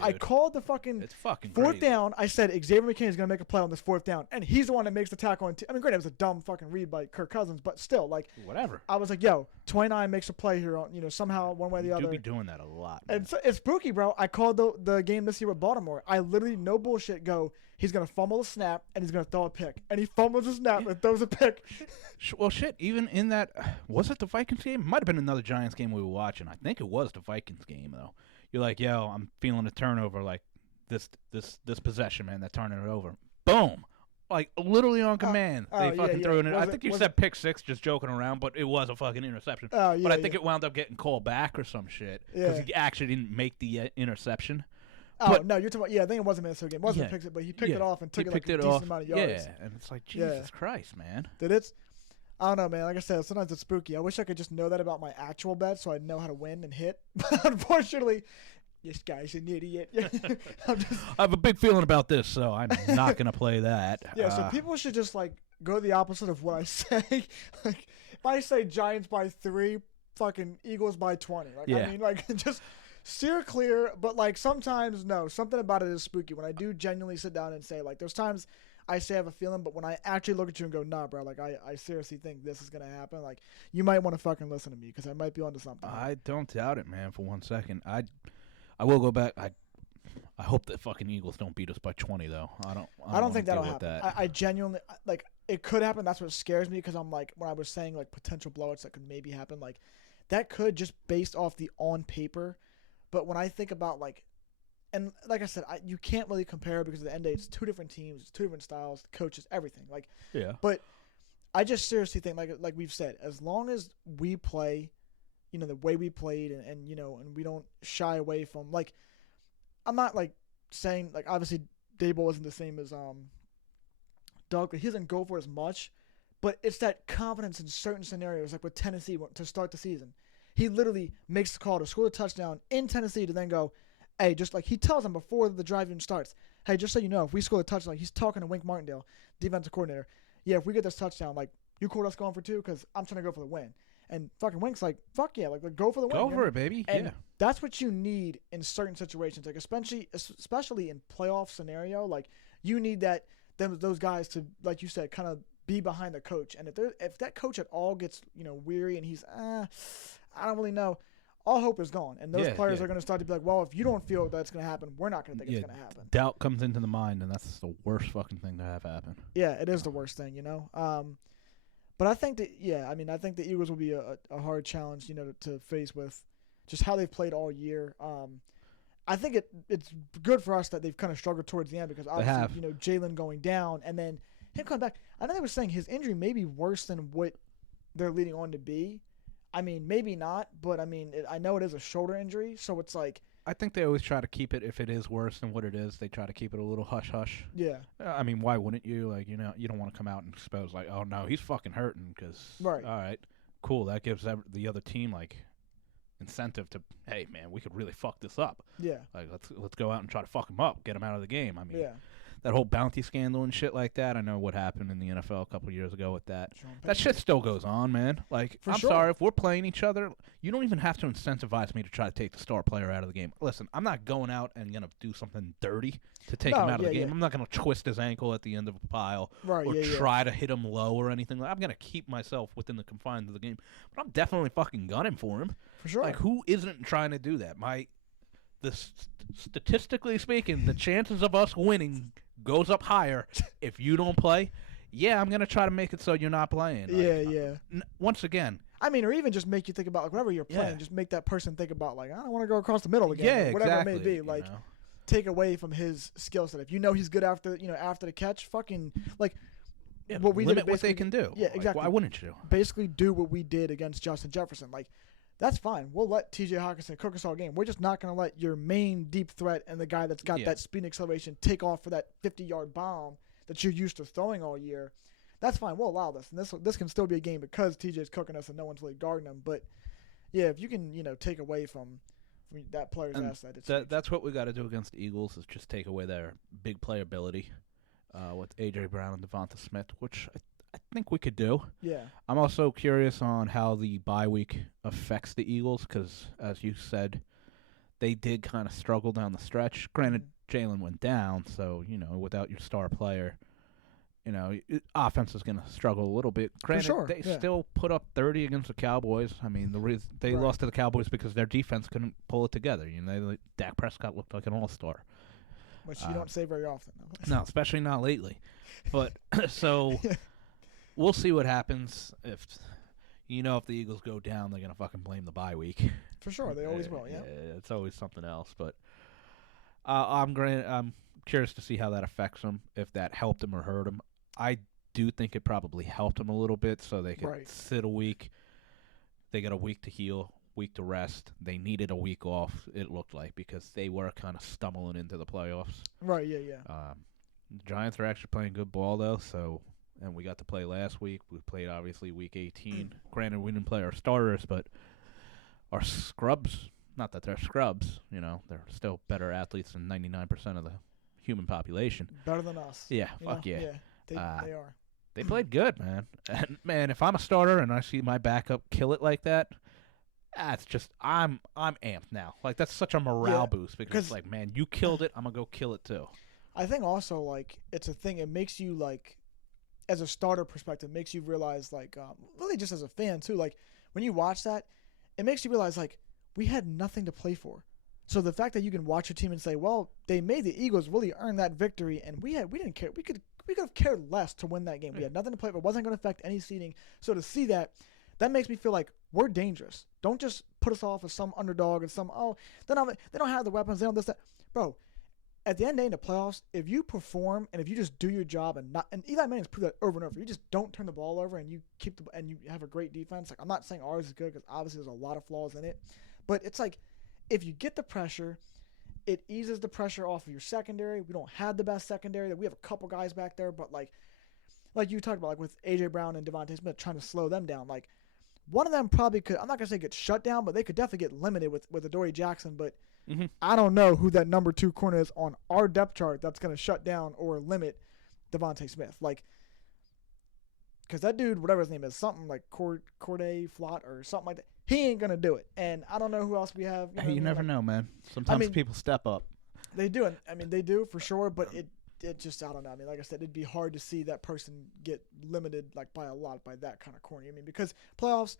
I called the fucking. It's fucking fourth down. I said Xavier McKinney is gonna make a play on this fourth down, and he's the one that makes the tackle. I mean, great, it was a dumb fucking read by Kirk Cousins, but still, like, whatever. I was like, 29 makes a play here on, somehow one way or the other. You'll be doing that a lot, man. And it's spooky, bro. I called the game this year with Baltimore. I literally, no bullshit, he's going to fumble the snap, and he's going to throw a pick. And he fumbles the snap and throws a pick. Well, shit, even in that, was it the Vikings game? It might have been another Giants game we were watching. I think it was the Vikings game, though. You're like, I'm feeling a turnover, like this possession, man, that turning it over. Boom. Like, literally on command. They fucking threw it in. I think you said pick six, just joking around, but it was a fucking interception. But I think it wound up getting called back or some shit because he actually didn't make the interception. No, you're talking about, I think it was a Minnesota game. It wasn't picked it, but he picked it off and took it like a decent amount of yards. Yeah, and it's like, Jesus Christ, man. I don't know, man. Like I said, sometimes it's spooky. I wish I could just know that about my actual bet so I'd know how to win and hit. But unfortunately, this guy's an idiot. I have a big feeling about this, so I'm not going to play that. So people should just, like, go the opposite of what I say. Like, if I say Giants by 3, fucking Eagles by 20. Like, I mean, like, just steer clear, but, like, sometimes, no, something about it is spooky. When I do genuinely sit down and say, like, there's times I say I have a feeling, but when I actually look at you and go, nah, bro, like, I seriously think this is going to happen, like, you might want to fucking listen to me because I might be onto something. I don't doubt it, man, for 1 second. I will go back. I hope that fucking Eagles don't beat us by 20, though. I don't think that'll happen. I genuinely, like, it could happen. That's what scares me because I'm like, when I was saying, like, potential blowouts that could maybe happen, like, that could just based off the on paper. But when I think about, like, and like I said, you can't really compare because at the end of the day, it's two different teams, it's two different styles, coaches, everything. Like, yeah. But I just seriously think, like we've said, as long as we play, the way we played, and and we don't shy away from, like, I'm not like saying, like, obviously Dable isn't the same as Doug. He doesn't go for as much, but it's that confidence in certain scenarios, like with Tennessee to start the season. He literally makes the call to score the touchdown in Tennessee to then go, hey, just like he tells them before the drive even starts, hey, just so you know, if we score the touchdown, he's talking to Wink Martindale, defensive coordinator. Yeah, if we get this touchdown, like, you cool us going for 2 because I'm trying to go for the win. And fucking Wink's like, fuck yeah, like go for the win. Go for it, baby. And yeah. That's what you need in certain situations, like especially in playoff scenario. Like, you need those guys to, like you said, kind of be behind the coach. And if that coach at all gets weary and he's I don't really know, all hope is gone. And those players are going to start to be like, well, if you don't feel that's going to happen, we're not going to think it's going to happen. Doubt comes into the mind, and that's the worst fucking thing to have happen. Yeah, it is the worst thing, But I think I think the Eagles will be a hard challenge, to face with just how they've played all year. I think it's good for us that they've kind of struggled towards the end because obviously, Jalen going down and then him coming back. I know they were saying his injury may be worse than what they're leading on to be. I mean, maybe not, but I mean, I know it is a shoulder injury, so it's like. I think they always try to keep it, if it is worse than what it is, they try to keep it a little hush-hush. Yeah. I mean, why wouldn't you? Like, you don't want to come out and expose, like, oh, no, he's fucking hurting because, right. All right, cool. That gives the other team, like, incentive to, hey, man, we could really fuck this up. Yeah. Like, let's go out and try to fuck him up, get him out of the game. I mean, yeah. That whole bounty scandal and shit like that, I know what happened in the NFL a couple of years ago with that. That shit still goes on, man. Like, I'm sorry, if we're playing each other, you don't even have to incentivize me to try to take the star player out of the game. Listen, I'm not going out and going to do something dirty to take him out of the game. I'm not going to twist his ankle at the end of a pile or try to hit him low or anything. I'm going to keep myself within the confines of the game. But I'm definitely fucking gunning for him. For sure. Like, who isn't trying to do that? Statistically speaking, the chances of us winning goes up higher if you don't play. Yeah, I'm going to try to make it so you're not playing. Once again. I mean, or even just make you think about, like, whenever you're playing, just make that person think about, like, I don't want to go across the middle again. Yeah, whatever exactly, it may be. Like, take away from his skill set. If he's good after the catch, fucking, like, what we limit what they can do. Yeah, exactly. Like, why wouldn't you? Basically do what we did against Justin Jefferson. Like, that's fine. We'll let T.J. Hawkinson cook us all game. We're just not going to let your main deep threat and the guy that's got that speed and acceleration take off for that 50-yard bomb that you're used to throwing all year. That's fine. We'll allow this. And this can still be a game because T.J.'s cooking us and no one's really guarding him. But, yeah, if you can, take away from that player's asset. That's what we got to do against the Eagles is just take away their big playability with A.J. Brown and Devonta Smith, which I think we could do. Yeah. I'm also curious on how the bye week affects the Eagles because, as you said, they did kind of struggle down the stretch. Granted, Jalen went down, so, without your star player, offense is going to struggle a little bit. Granted, they still put up 30 against the Cowboys. I mean, the reason they lost to the Cowboys because their defense couldn't pull it together. Dak Prescott looked like an all-star. Which you don't say very often. No, especially not lately. But, so... We'll see what happens if the Eagles go down, they're gonna fucking blame the bye week. For sure, they always will. Yeah, it's always something else. But I'm curious to see how that affects them. If that helped them or hurt them. I do think it probably helped them a little bit, so they could sit a week. They got a week to heal, week to rest. They needed a week off. It looked like because they were kind of stumbling into the playoffs. Right. Yeah. The Giants are actually playing good ball though, so. And we got to play last week. We played, obviously, Week 18. Granted, we didn't play our starters, but our scrubs, not that they're scrubs, they're still better athletes than 99% of the human population. Better than us. Yeah, fuck yeah. Yeah, they are. They played good, man. And, man, if I'm a starter and I see my backup kill it like that, it's just, I'm amped now. Like, that's such a morale boost because it's like, man, you killed it, I'm going to go kill it too. I think also, like, it's a thing, it makes you, like, as a starter perspective, makes you realize, like, really just as a fan too, like, when you watch that, it makes you realize, like, we had nothing to play for. So the fact that you can watch your team and say, well, they made the Eagles really earn that victory, and we didn't care. We could have cared less to win that game. We had nothing to play for. It wasn't going to affect any seeding. So to see that makes me feel like we're dangerous. Don't just put us off as some underdog and some, they don't have the weapons, they don't this, that. Bro, at the end of the day in the playoffs, if you perform and if you just do your job and Eli Manning's proved that over and over, you just don't turn the ball over and you and you have a great defense. Like I'm not saying ours is good because obviously there's a lot of flaws in it, but it's like if you get the pressure, it eases the pressure off of your secondary. We don't have the best secondary. We have a couple guys back there, but like you talked about, like with AJ Brown and Devontae Smith trying to slow them down, like one of them probably could. I'm not gonna say get shut down, but they could definitely get limited with Adoree Jackson, but. Mm-hmm. I don't know who that number 2 corner is on our depth chart that's going to shut down or limit Devontae Smith. Like, because that dude, whatever his name is, something like Corday Flott or something like that, he ain't going to do it. And I don't know who else we have. You never know, man. Sometimes people step up. They do. I mean, they do for sure, but it just, I don't know. I mean, like I said, it'd be hard to see that person get limited like by a lot by that kind of corner. I mean, because playoffs,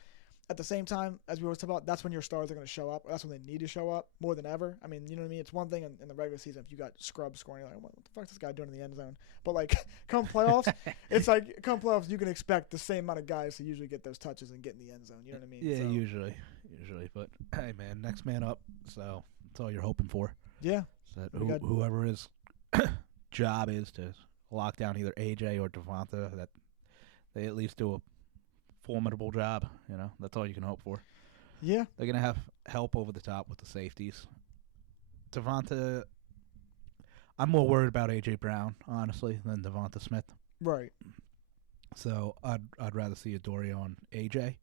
at the same time, as we always talk about, that's when your stars are going to show up. That's when they need to show up more than ever. I mean, you know what I mean? It's one thing in the regular season if you got scrubs scoring, you're like, what the fuck is this guy doing in the end zone? But, like, come playoffs, it's like, come playoffs, you can expect the same amount of guys to usually get those touches and get in the end zone. You know what I mean? Yeah, so, usually. But, hey, man, next man up. So that's all you're hoping for. Yeah. So that whoever his job is to lock down either AJ or Devonta, that they at least do a formidable job. You know, that's all you can hope for. Yeah. They're going to have help over the top with the safeties. Devonta, I'm more worried about A.J. Brown, honestly, than Devonta Smith. Right. So I'd rather see Adoree on A.J.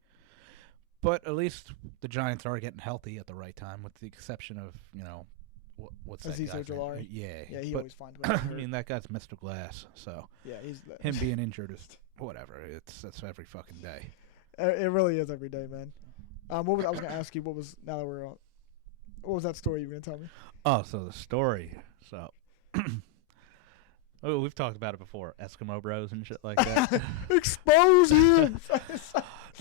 But at least the Giants are getting healthy at the right time, with the exception of, you know, what's that Azeez guy's Ojulari. name? Yeah. Yeah, he but, always finds ways to hurt. I mean, that guy's Mr. Glass, so yeah, he's him being injured is whatever. That's every fucking day. It really is every day, man. I was going to ask you? What was that story you were going to tell me? Oh, so the story. So, we've talked about it before. Eskimo Bros and shit like that. Expose him.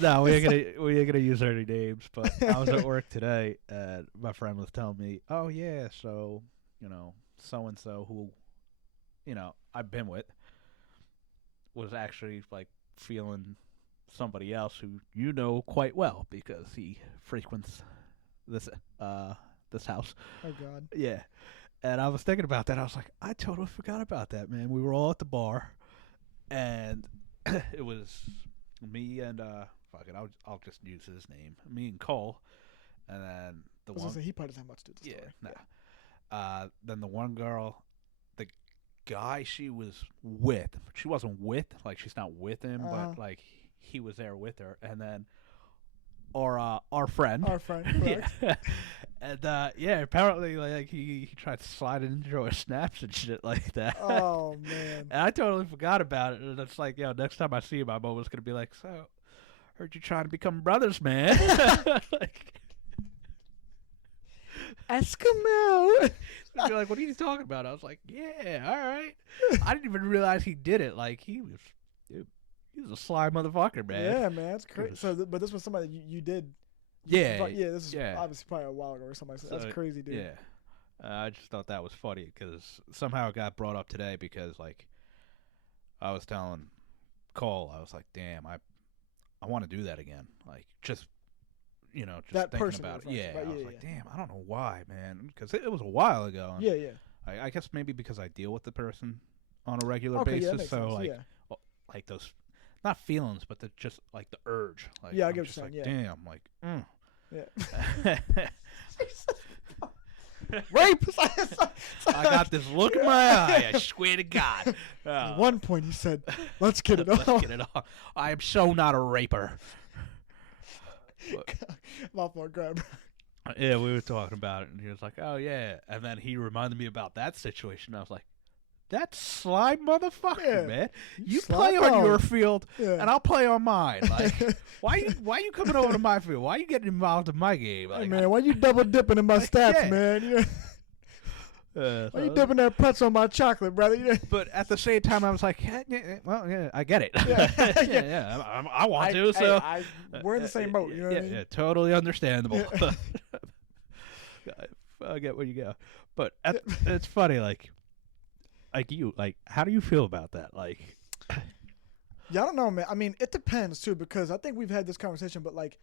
No, we ain't gonna use any names. But I was at work today, and my friend was telling me, "Oh yeah, so you know, so and so who, you know, I've been with, was actually like feeling somebody else who you know quite well because he frequents this house." Oh God. Yeah. And I was thinking about that. I was like, I totally forgot about that, man. We were all at the bar, and it was me and fuck it, I'll just use his name. Me and Cole, and then the one. He probably doesn't have much to do with the story. Yeah, nah. Then the one girl, the guy she was with. She wasn't with, like she's not with him, but like he was there with her, and then our friend. Our friend, correct. Yeah. And yeah, apparently like he tried to slide it into her snaps and shit like that. Oh man. And I totally forgot about it. And it's like, next time I see him, I'm always gonna be like, so heard you trying to become brothers, man. Like, Eskimo. Be like, what are you talking about? I was like, yeah, all right. I didn't even realize he did it. Like he was a sly motherfucker, man. Yeah, man, that's crazy. So, but this was somebody you did. Yeah, this is obviously probably a while ago or something. So that's crazy, dude. Yeah, I just thought that was funny because somehow it got brought up today because like I was telling Cole, I was like, damn, I want to do that again. Like just that thinking person about it. Right? Yeah, Right, I was like, damn, I don't know why, man, because it was a while ago. And yeah, yeah. I guess maybe because I deal with the person on a regular Okay, basis, yeah, that so makes sense. like like those. Not feelings, but just like the urge. Like, yeah, I I'm get what just you're like, saying. damn, like, Yeah. Rape! I got this look in my eye. I swear to God. At one point, he said, "Let's get it on." Let's get it on. I am so not a raper. My fault, grab. Yeah, we were talking about it, and he was like, "Oh yeah," and then he reminded me about that situation. I was like, that sly motherfucker, man. You play on your field, and I'll play on mine. Like, why you coming over to my field? Why you getting involved in my game? Like, hey, man, why you double dipping in my stats, man? Why you dipping that pretzel on my chocolate, brother? But at the same time, I was like, yeah, I get it. Yeah, I want to. So we're in the same boat. You know what I mean? Yeah, totally understandable. I get where you go, but it's funny, like you, like, how do you feel about that? Like, yeah, I don't know, man. I mean, it depends too, because I think we've had this conversation, but like,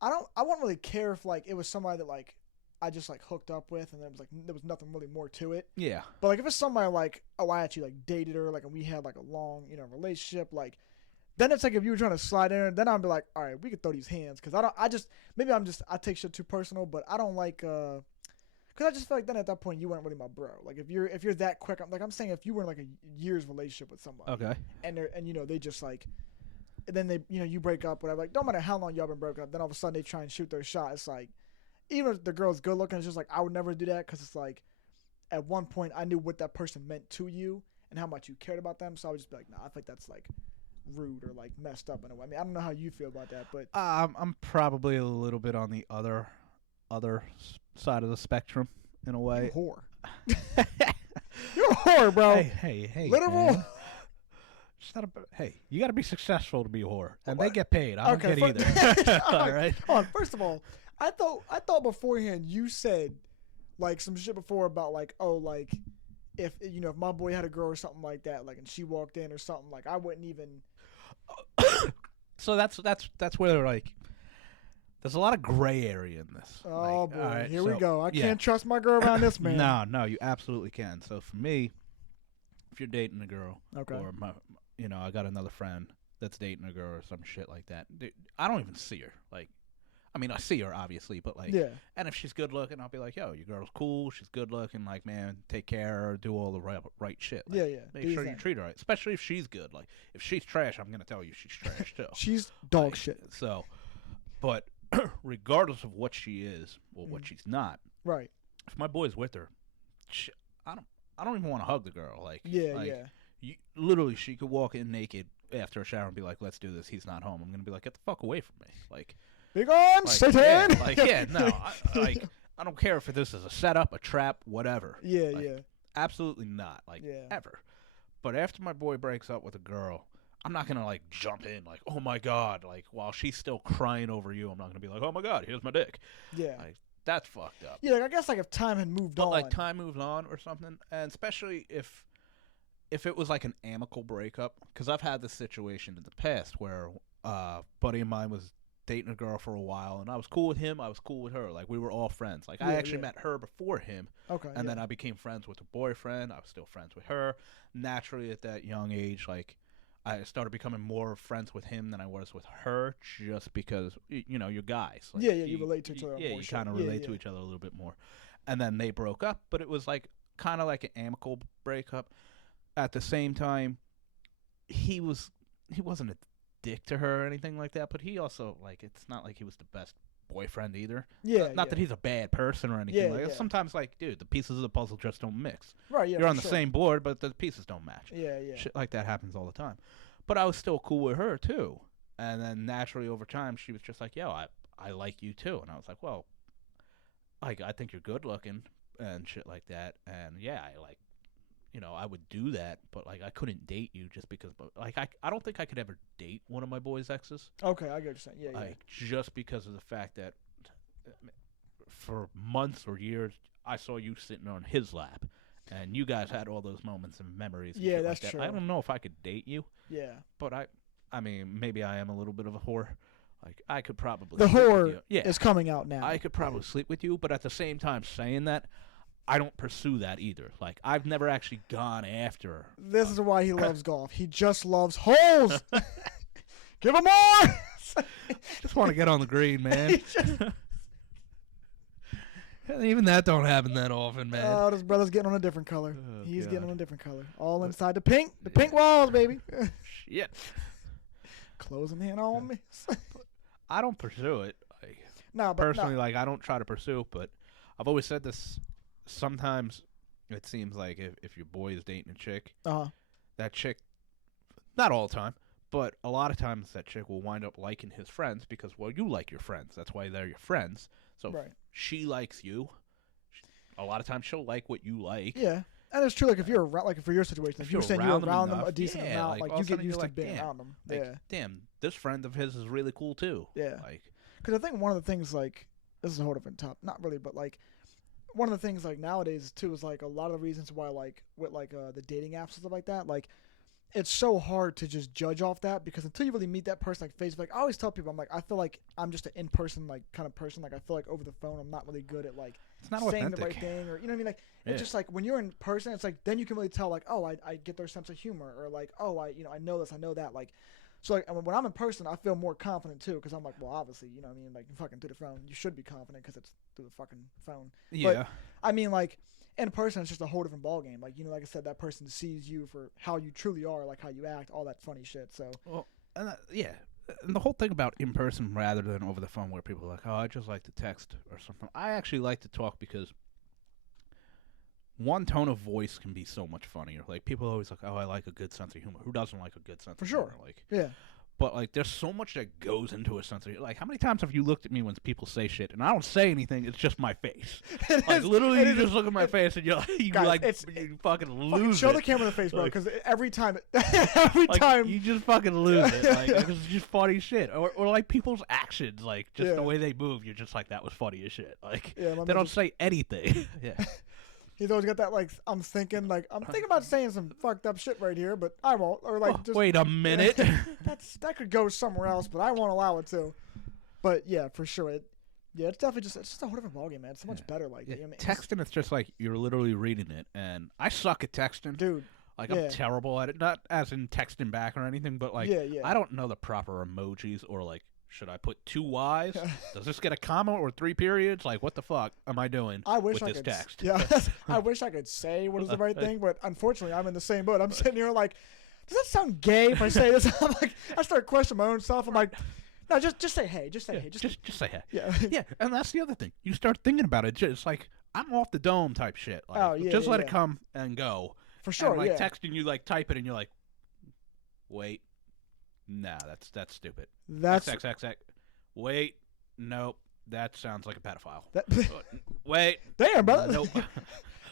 I wouldn't really care if like it was somebody that like I just like hooked up with, and there was nothing really more to it. Yeah. But like if it's somebody like, oh, I actually like dated her, like, and we had like a long, relationship, like, then it's like if you were trying to slide in, then I'd be like, all right, we can throw these hands, because I take shit too personal, but I don't like because I just feel like then at that point you weren't really my bro. Like if you're that quick, I'm saying if you were in like a year's relationship with somebody, Okay. and they just like, and then they you break up, whatever. Like don't matter how long y'all been broken up, then all of a sudden they try and shoot their shot. It's like, even if the girl's good looking, it's just like I would never do that, because it's like at one point I knew what that person meant to you and how much you cared about them, so I would just be like, nah, I think that's like rude or like messed up in a way. I mean, I don't know how you feel about that, but I'm probably a little bit on the other side of the spectrum in a way. You're a whore. You're a whore, bro. Hey. Literal. Man. Hey, you got to be successful to be a whore, and What? they get paid. I don't get either. All right. Hold on. First of all, I thought beforehand you said like some shit before about like, oh, like if my boy had a girl or something like that, like, and she walked in or something, like I wouldn't even. So that's where like there's a lot of gray area in this. Oh like, boy, right, here we go. I yeah. can't trust my girl around this man. No, you absolutely can. So for me, if you're dating a girl, okay, or I got another friend that's dating a girl or some shit like that, dude, I don't even see her. Like, I mean, I see her obviously, but like, yeah. And if she's good looking, I'll be like, yo, your girl's cool. She's good looking. Like, man, take care of her. Do all the right shit. Like, Yeah. Make sure you treat her right, especially if she's good. Like, if she's trash, I'm gonna tell you she's trash too. She's dog like, shit. So, but regardless of what she is or what she's not, right? If my boy's with her, I don't even want to hug the girl. Like, yeah. Literally, she could walk in naked after a shower and be like, "Let's do this." He's not home. I'm gonna be like, "Get the fuck away from me!" Like, big on Satan. No, I don't care if this is a setup, a trap, whatever. Yeah, like, yeah. Absolutely not. Like, ever. But after my boy breaks up with a girl, I'm not gonna like jump in like, oh my god, like while she's still crying over you, I'm not gonna be like, oh my god, here's my dick. Yeah. Like, that's fucked up. Yeah, like, I guess like if time had moved on. Like time moved on or something, and especially if it was like an amicable breakup, because I've had this situation in the past where a buddy of mine was dating a girl for a while, and I was cool with him, I was cool with her, like we were all friends. Like I actually met her before him, and then I became friends with her boyfriend. I was still friends with her. Naturally, at that young age, like I started becoming more friends with him than I was with her, just because you're guys. Like, you relate to each other. Yeah, you kind of relate to each other a little bit more. And then they broke up, but it was like kind of like an amicable breakup. At the same time, he wasn't a dick to her or anything like that, but he also, like, it's not like he was the best boyfriend either. Yeah, not that he's a bad person or anything. Like, sometimes, like, dude, the pieces of the puzzle just don't mix. Right, yeah. You're on the same board, but the pieces don't match. Yeah. Shit like that happens all the time. But I was still cool with her too. And then naturally over time, she was just like, yo, I like you too. And I was like, well, like, I think you're good looking and shit like that. And yeah, I would do that, but like I couldn't date you just because, like, I don't think I could ever date one of my boy's exes. Okay, I get what you're saying. Yeah, like, just because of the fact that for months or years I saw you sitting on his lap, and you guys had all those moments and memories. And yeah, that's like that. true. I don't know if I could date you. Yeah, but I mean, maybe I am a little bit of a whore. Like, I could probably the whore is coming out now. I could probably sleep with you, but at the same time, saying that, I don't pursue that either. Like, I've never actually gone after. This is why he loves golf. He just loves holes. Give him more. Just want to get on the green, man. Even that don't happen that often, man. Oh, this brother's getting on a different color. Oh, He's God. getting on a different color. All inside the pink walls, baby. Shit. Closing in on me. I don't pursue it. Like, no, but personally, like, I don't try to pursue it, but I've always said this. Sometimes it seems like if your boy is dating a chick, that chick, not all the time, but a lot of times that chick will wind up liking his friends because, well, you like your friends. That's why they're your friends. So if she likes you, a lot of times she'll like what you like. Yeah. And it's true, like, if you're around, like, for your situation, if you're saying you're around them a decent yeah, amount, like you get used to being around them. Like, yeah. Damn, this friend of his is really cool too. Yeah. Like, because I think one of the things, like, this is a whole different topic, not really, but like, one of the things, like, nowadays too is, like, a lot of the reasons why, like, with like the dating apps and stuff like that, like, it's so hard to just judge off that, because until you really meet that person, like, face, like, I always tell people, I'm like, I feel like I'm just an in-person, like, kind of person. Like, I feel like over the phone I'm not really good at, like, It's not saying authentic. the right thing, or you know what I mean. Like it's just like when you're in person, it's like then you can really tell like, oh, I get their sense of humor, or like, oh, I know this, I know that, like. So like when I'm in person, I feel more confident too, because I'm like, well, obviously, you know what I mean, like fucking through the phone, you should be confident because it's through the fucking phone. Yeah. But I mean, like in person, it's just a whole different ballgame. Like like I said, that person sees you for how you truly are, like how you act, all that funny shit. So Well, and and the whole thing about in person rather than over the phone, where people are like, oh, I just like to text or something. I actually like to talk because one tone of voice can be so much funnier. Like people are always like, oh, I like a good sense of humor. Who doesn't like a good sense of humor? Like, yeah. But like, there's so much that goes into a sense of like. How many times have you looked at me when people say shit and I don't say anything? It's just my face. Like literally, you just look at my face and you're like, you fucking lose show it. the camera in the face, bro, Like- because every time, You just fucking lose it. Like it's just funny shit. Or like people's actions, like just the way they move. You're just like, that was funny as shit. Like they don't say anything. Yeah. He's always got that, like, I'm thinking about saying some fucked up shit right here, but I won't. Or, like, just... Wait a minute. That could go somewhere else, but I won't allow it to. But, yeah, for sure. It's definitely it's just a whole different ballgame, man. It's so much better. Like, I mean, texting, it's just like you're literally reading it. And I suck at texting. Dude. Like, I'm terrible at it. Not as in texting back or anything, but, like, I don't know the proper emojis or, like, should I put 2 Ys? Does this get a comma or 3 periods? Like, what the fuck am I doing with this text? Yeah, I wish I could say what is the right thing, but unfortunately, I'm in the same boat. I'm sitting here like, does that sound gay if I say this? I'm like, I start questioning my own self. I'm like, no, just say hey. Just say hey. Just say hey. Yeah. Yeah, and that's the other thing. You start thinking about it. Just like, I'm off the dome type shit. Like, just let it come and go. For sure, and, like, texting you, like, type it, and you're like, wait. Nah, that's stupid. That's XXX. Wait, nope. That sounds like a pedophile. Wait. Damn, brother. Nope.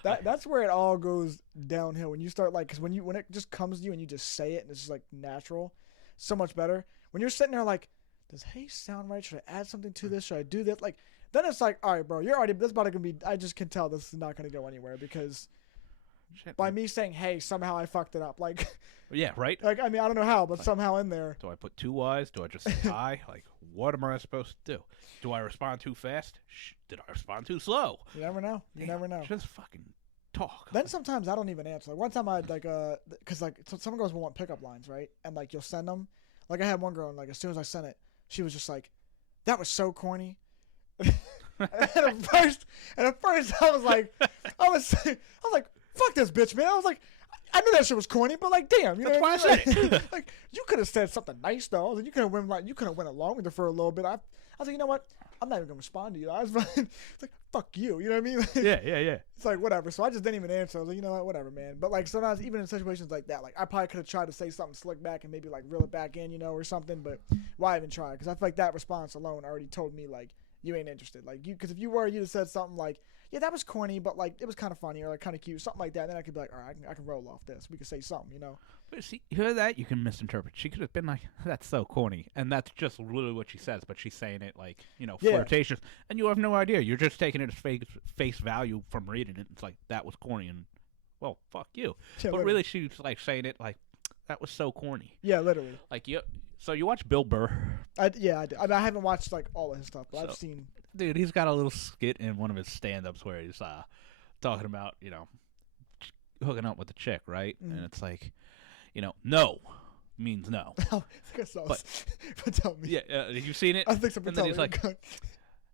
That's where it all goes downhill when you start like, because when it just comes to you and you just say it and it's just like natural, so much better. When you're sitting there like, does hey sound right? Should I add something to this? Should I do this? Like then it's like, all right, bro, this about to be. I just can tell this is not going to go anywhere because. By me saying, hey, somehow I fucked it up. Like, yeah, right? Like, I mean, I don't know how, but somehow in there. Do I put 2 Ys? Do I just say hi? Like, what am I supposed to do? Do I respond too fast? Did I respond too slow? You never know. You never know. Just fucking talk. Then sometimes I don't even answer. Like, one time I, like, because, like, some girls will want pickup lines, right? And, like, you'll send them. Like, I had one girl, and, like, as soon as I sent it, she was just like, that was so corny. and at first, I was like, fuck this bitch, man. I was like, I knew that shit was corny, but like, damn, you know That's why I said it. Like, you could have said something nice though. You could have went along with it for a little bit. I was like, you know what? I'm not even gonna respond to you. I was like, it's like, fuck you. You know what I mean? Like, yeah. It's like whatever. So I just didn't even answer. I was like, you know what? Whatever, man. But like sometimes, even in situations like that, like I probably could have tried to say something slick back and maybe like reel it back in, or something. But why even try? Because I feel like that response alone already told me like you ain't interested. Like because if you were, you'd have said something like, yeah, that was corny, but like it was kind of funny or like kind of cute, something like that. And then I could be like, all right, I can roll off this. We could say something, But see, hear that? You can misinterpret. She could have been like, that's so corny. And that's just literally what she says, but she's saying it like, flirtatious. And you have no idea. You're just taking it as face value from reading it. It's like, that was corny. And, well, fuck you. Yeah, but really, she's like saying it like, that was so corny. Yeah, literally. Like, so you watch Bill Burr? I do. I mean, I haven't watched like all of his stuff, but I've seen. Dude, he's got a little skit in one of his stand-ups where he's talking about, hooking up with a chick, right? And it's like, no means no. But tell me. Yeah, have you seen it? I think so. And then he's like,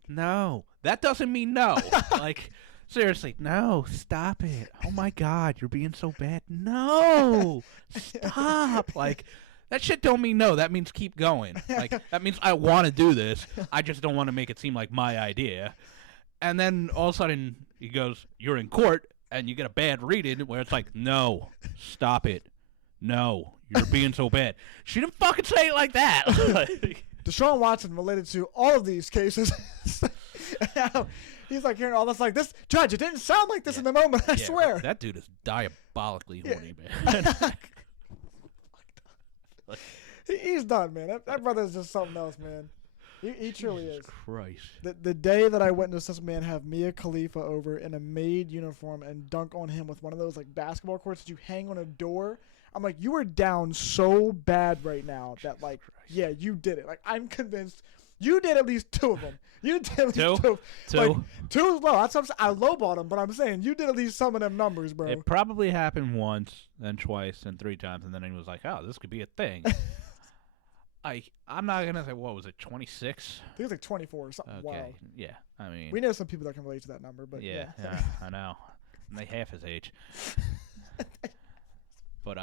no, that doesn't mean no. Like, seriously, no, stop it. Oh, my God, you're being so bad. No, stop. Like, that shit don't mean no. That means keep going. Like, that means I want to do this. I just don't want to make it seem like my idea. And then all of a sudden he goes, you're in court, and you get a bad reading where it's like, no, stop it. No, you're being so bad. She didn't fucking say it like that. Deshaun Watson related to all of these cases. He's like hearing all this like, this judge, it didn't sound like this in the moment, I swear. That dude is diabolically horny, man. He's done, man. That brother's just something else, man. He truly is. Christ. The day that I witnessed this man have Mia Khalifa over in a maid uniform and dunk on him with one of those like basketball courts that you hang on a door, I'm like, you are down so bad right now that like, yeah, you did it. Like, I'm convinced You did at least 2 of them. You did at least Two? 2. Two. Like, 2 is low. That's what I lowballed them, but I'm saying you did at least some of them numbers, bro. It probably happened once, then twice, then 3 times, and then he was like, "Oh, this could be a thing." I'm not gonna say what was it, 26? I think it's like 24 or something. Okay, Wild. yeah. I mean, We know some people that can relate to that number, but yeah, I know. And they half his age. But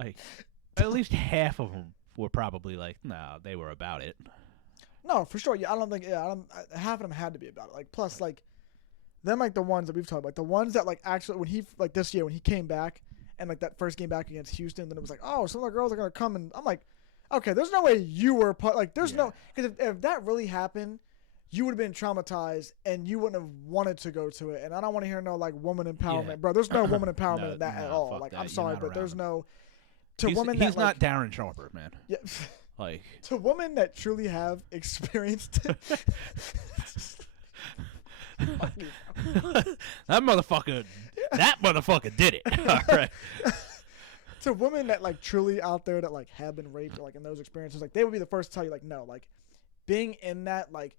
like at least half of them were probably like, no, they were about it. No, for sure. Yeah, I don't think. Yeah, half of them had to be about it. Like, plus, like, them, like the ones that we've talked about, the ones that like actually when he like this year when he came back and like that first game back against Houston, then it was like, oh, some of the girls are gonna come, and I'm like, okay, there's no way you were like, there's no, because if that really happened, you would have been traumatized and you wouldn't have wanted to go to it. And I don't want to hear no like woman empowerment, bro. There's no woman empowerment in that at all. Like, I'm sorry, but there's no. He's women not like, Darren Sharper, man. Yeah. Like to women that truly have experienced that motherfucker did it. All right. To women that like truly out there that like have been raped or like in those experiences, like they would be the first to tell you like no, like being in that like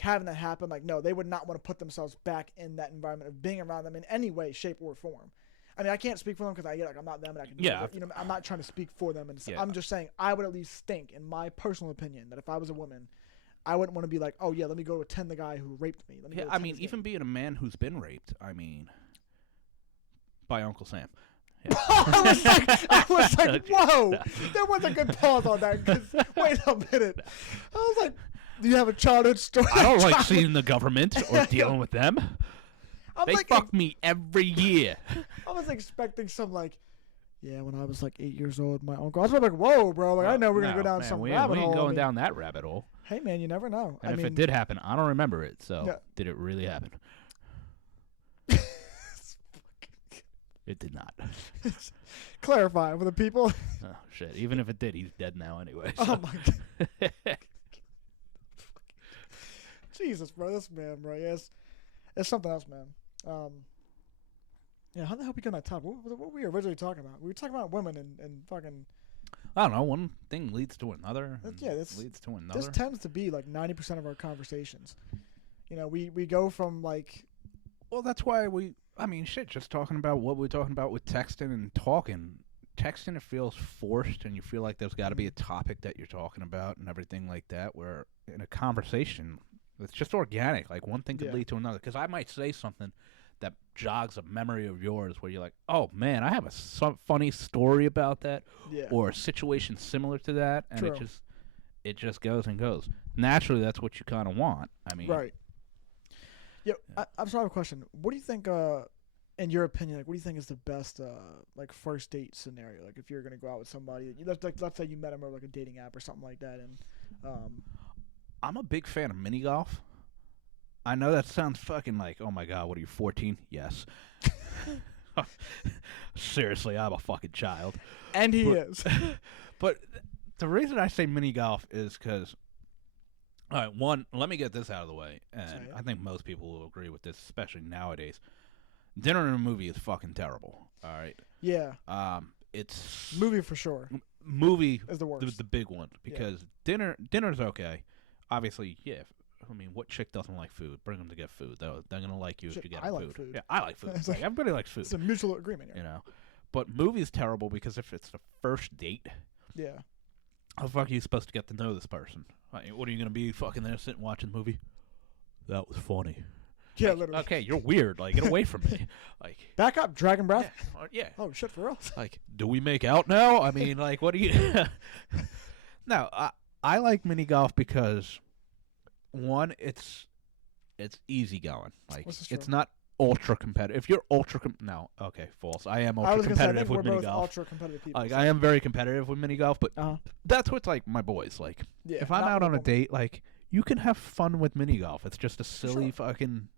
having that happen, like no, they would not want to put themselves back in that environment of being around them in any way, shape, or form. I mean, I can't speak for them because I get like I'm not them and I can. You know, I'm not trying to speak for them, and I'm just saying I would at least think, in my personal opinion, that if I was a woman, I wouldn't want to be like, oh yeah, let me go attend the guy who raped me. Yeah, I mean, even being a man who's been raped, I mean, by Uncle Sam. Yeah. I was like, whoa, there was a good pause on that. Cause wait a minute, I was like, do you have a childhood story? I don't like seeing the government or dealing with them. They like, fuck me every year. I was expecting some like, yeah, when I was like 8 years old, my uncle. I was like, whoa, bro, like I know we're gonna go down some rabbit hole. We ain't going down that rabbit hole. Hey, man, you never know. And if it did happen, I don't remember it. So did it really happen? It did not. Clarify for the people. Oh shit! Even if it did, he's dead now anyway. So. Oh my god. Jesus, bro, this man, bro, yes, it's something else, man. Yeah, how the hell we got on that topic? What were we originally talking about? We were talking about women and fucking. I don't know. One thing leads to another. This leads to another. This tends to be like 90% of our conversations. You know, we go from like. Well, that's why I mean, shit. Just talking about what we're talking about with texting and talking. Texting, it feels forced, and you feel like there's got to be a topic that you're talking about and everything like that. Where in a conversation, it's just organic. Like one thing could lead to another. Because I might say something that jogs a memory of yours where you're like, oh man, I have some funny story about that, or a situation similar to that, and it just goes and goes. Naturally, that's what you kind of want. I mean, right. Yeah, I'm sorry, I have a question. What do you think, in your opinion, like, what do you think is the best, like, first date scenario? Like, if you're gonna go out with somebody, let's say you met them over like a dating app or something like that, and I'm a big fan of mini golf. I know that sounds fucking like, oh my god, what are you, 14? Yes. Seriously, I'm a fucking child. And he is. But the reason I say mini golf is because, all right, one, let me get this out of the way, and I think most people will agree with this, especially nowadays. Dinner and a movie is fucking terrible, all right? Yeah. It's... Movie for sure. Movie is the worst. The big one, because dinner's okay. Obviously, yeah. I mean, what chick doesn't like food? Bring them to get food. They're going to like you if you get food. Like food. Yeah, I like food. Like, everybody likes food. It's a mutual agreement here. You know? But movie's terrible because if it's the first date, how the fuck are you supposed to get to know this person? Like, what are you going to be fucking there sitting watching the movie? That was funny. Yeah, like, literally. Okay, you're weird. Like, get away from me. Like, back up, dragon breath. Yeah. Oh, shit, for real? Like, do we make out now? I mean, like, what do you... No, I like mini golf because, one, it's easy going. Like, it's not ultra competitive. If you're no, okay, false. I am ultra competitive with mini golf. Ultra competitive people. Like, I am very competitive with mini golf, but that's what's like my boys. Like, if I'm out on a date, like, you can have fun with mini golf. It's just a silly fucking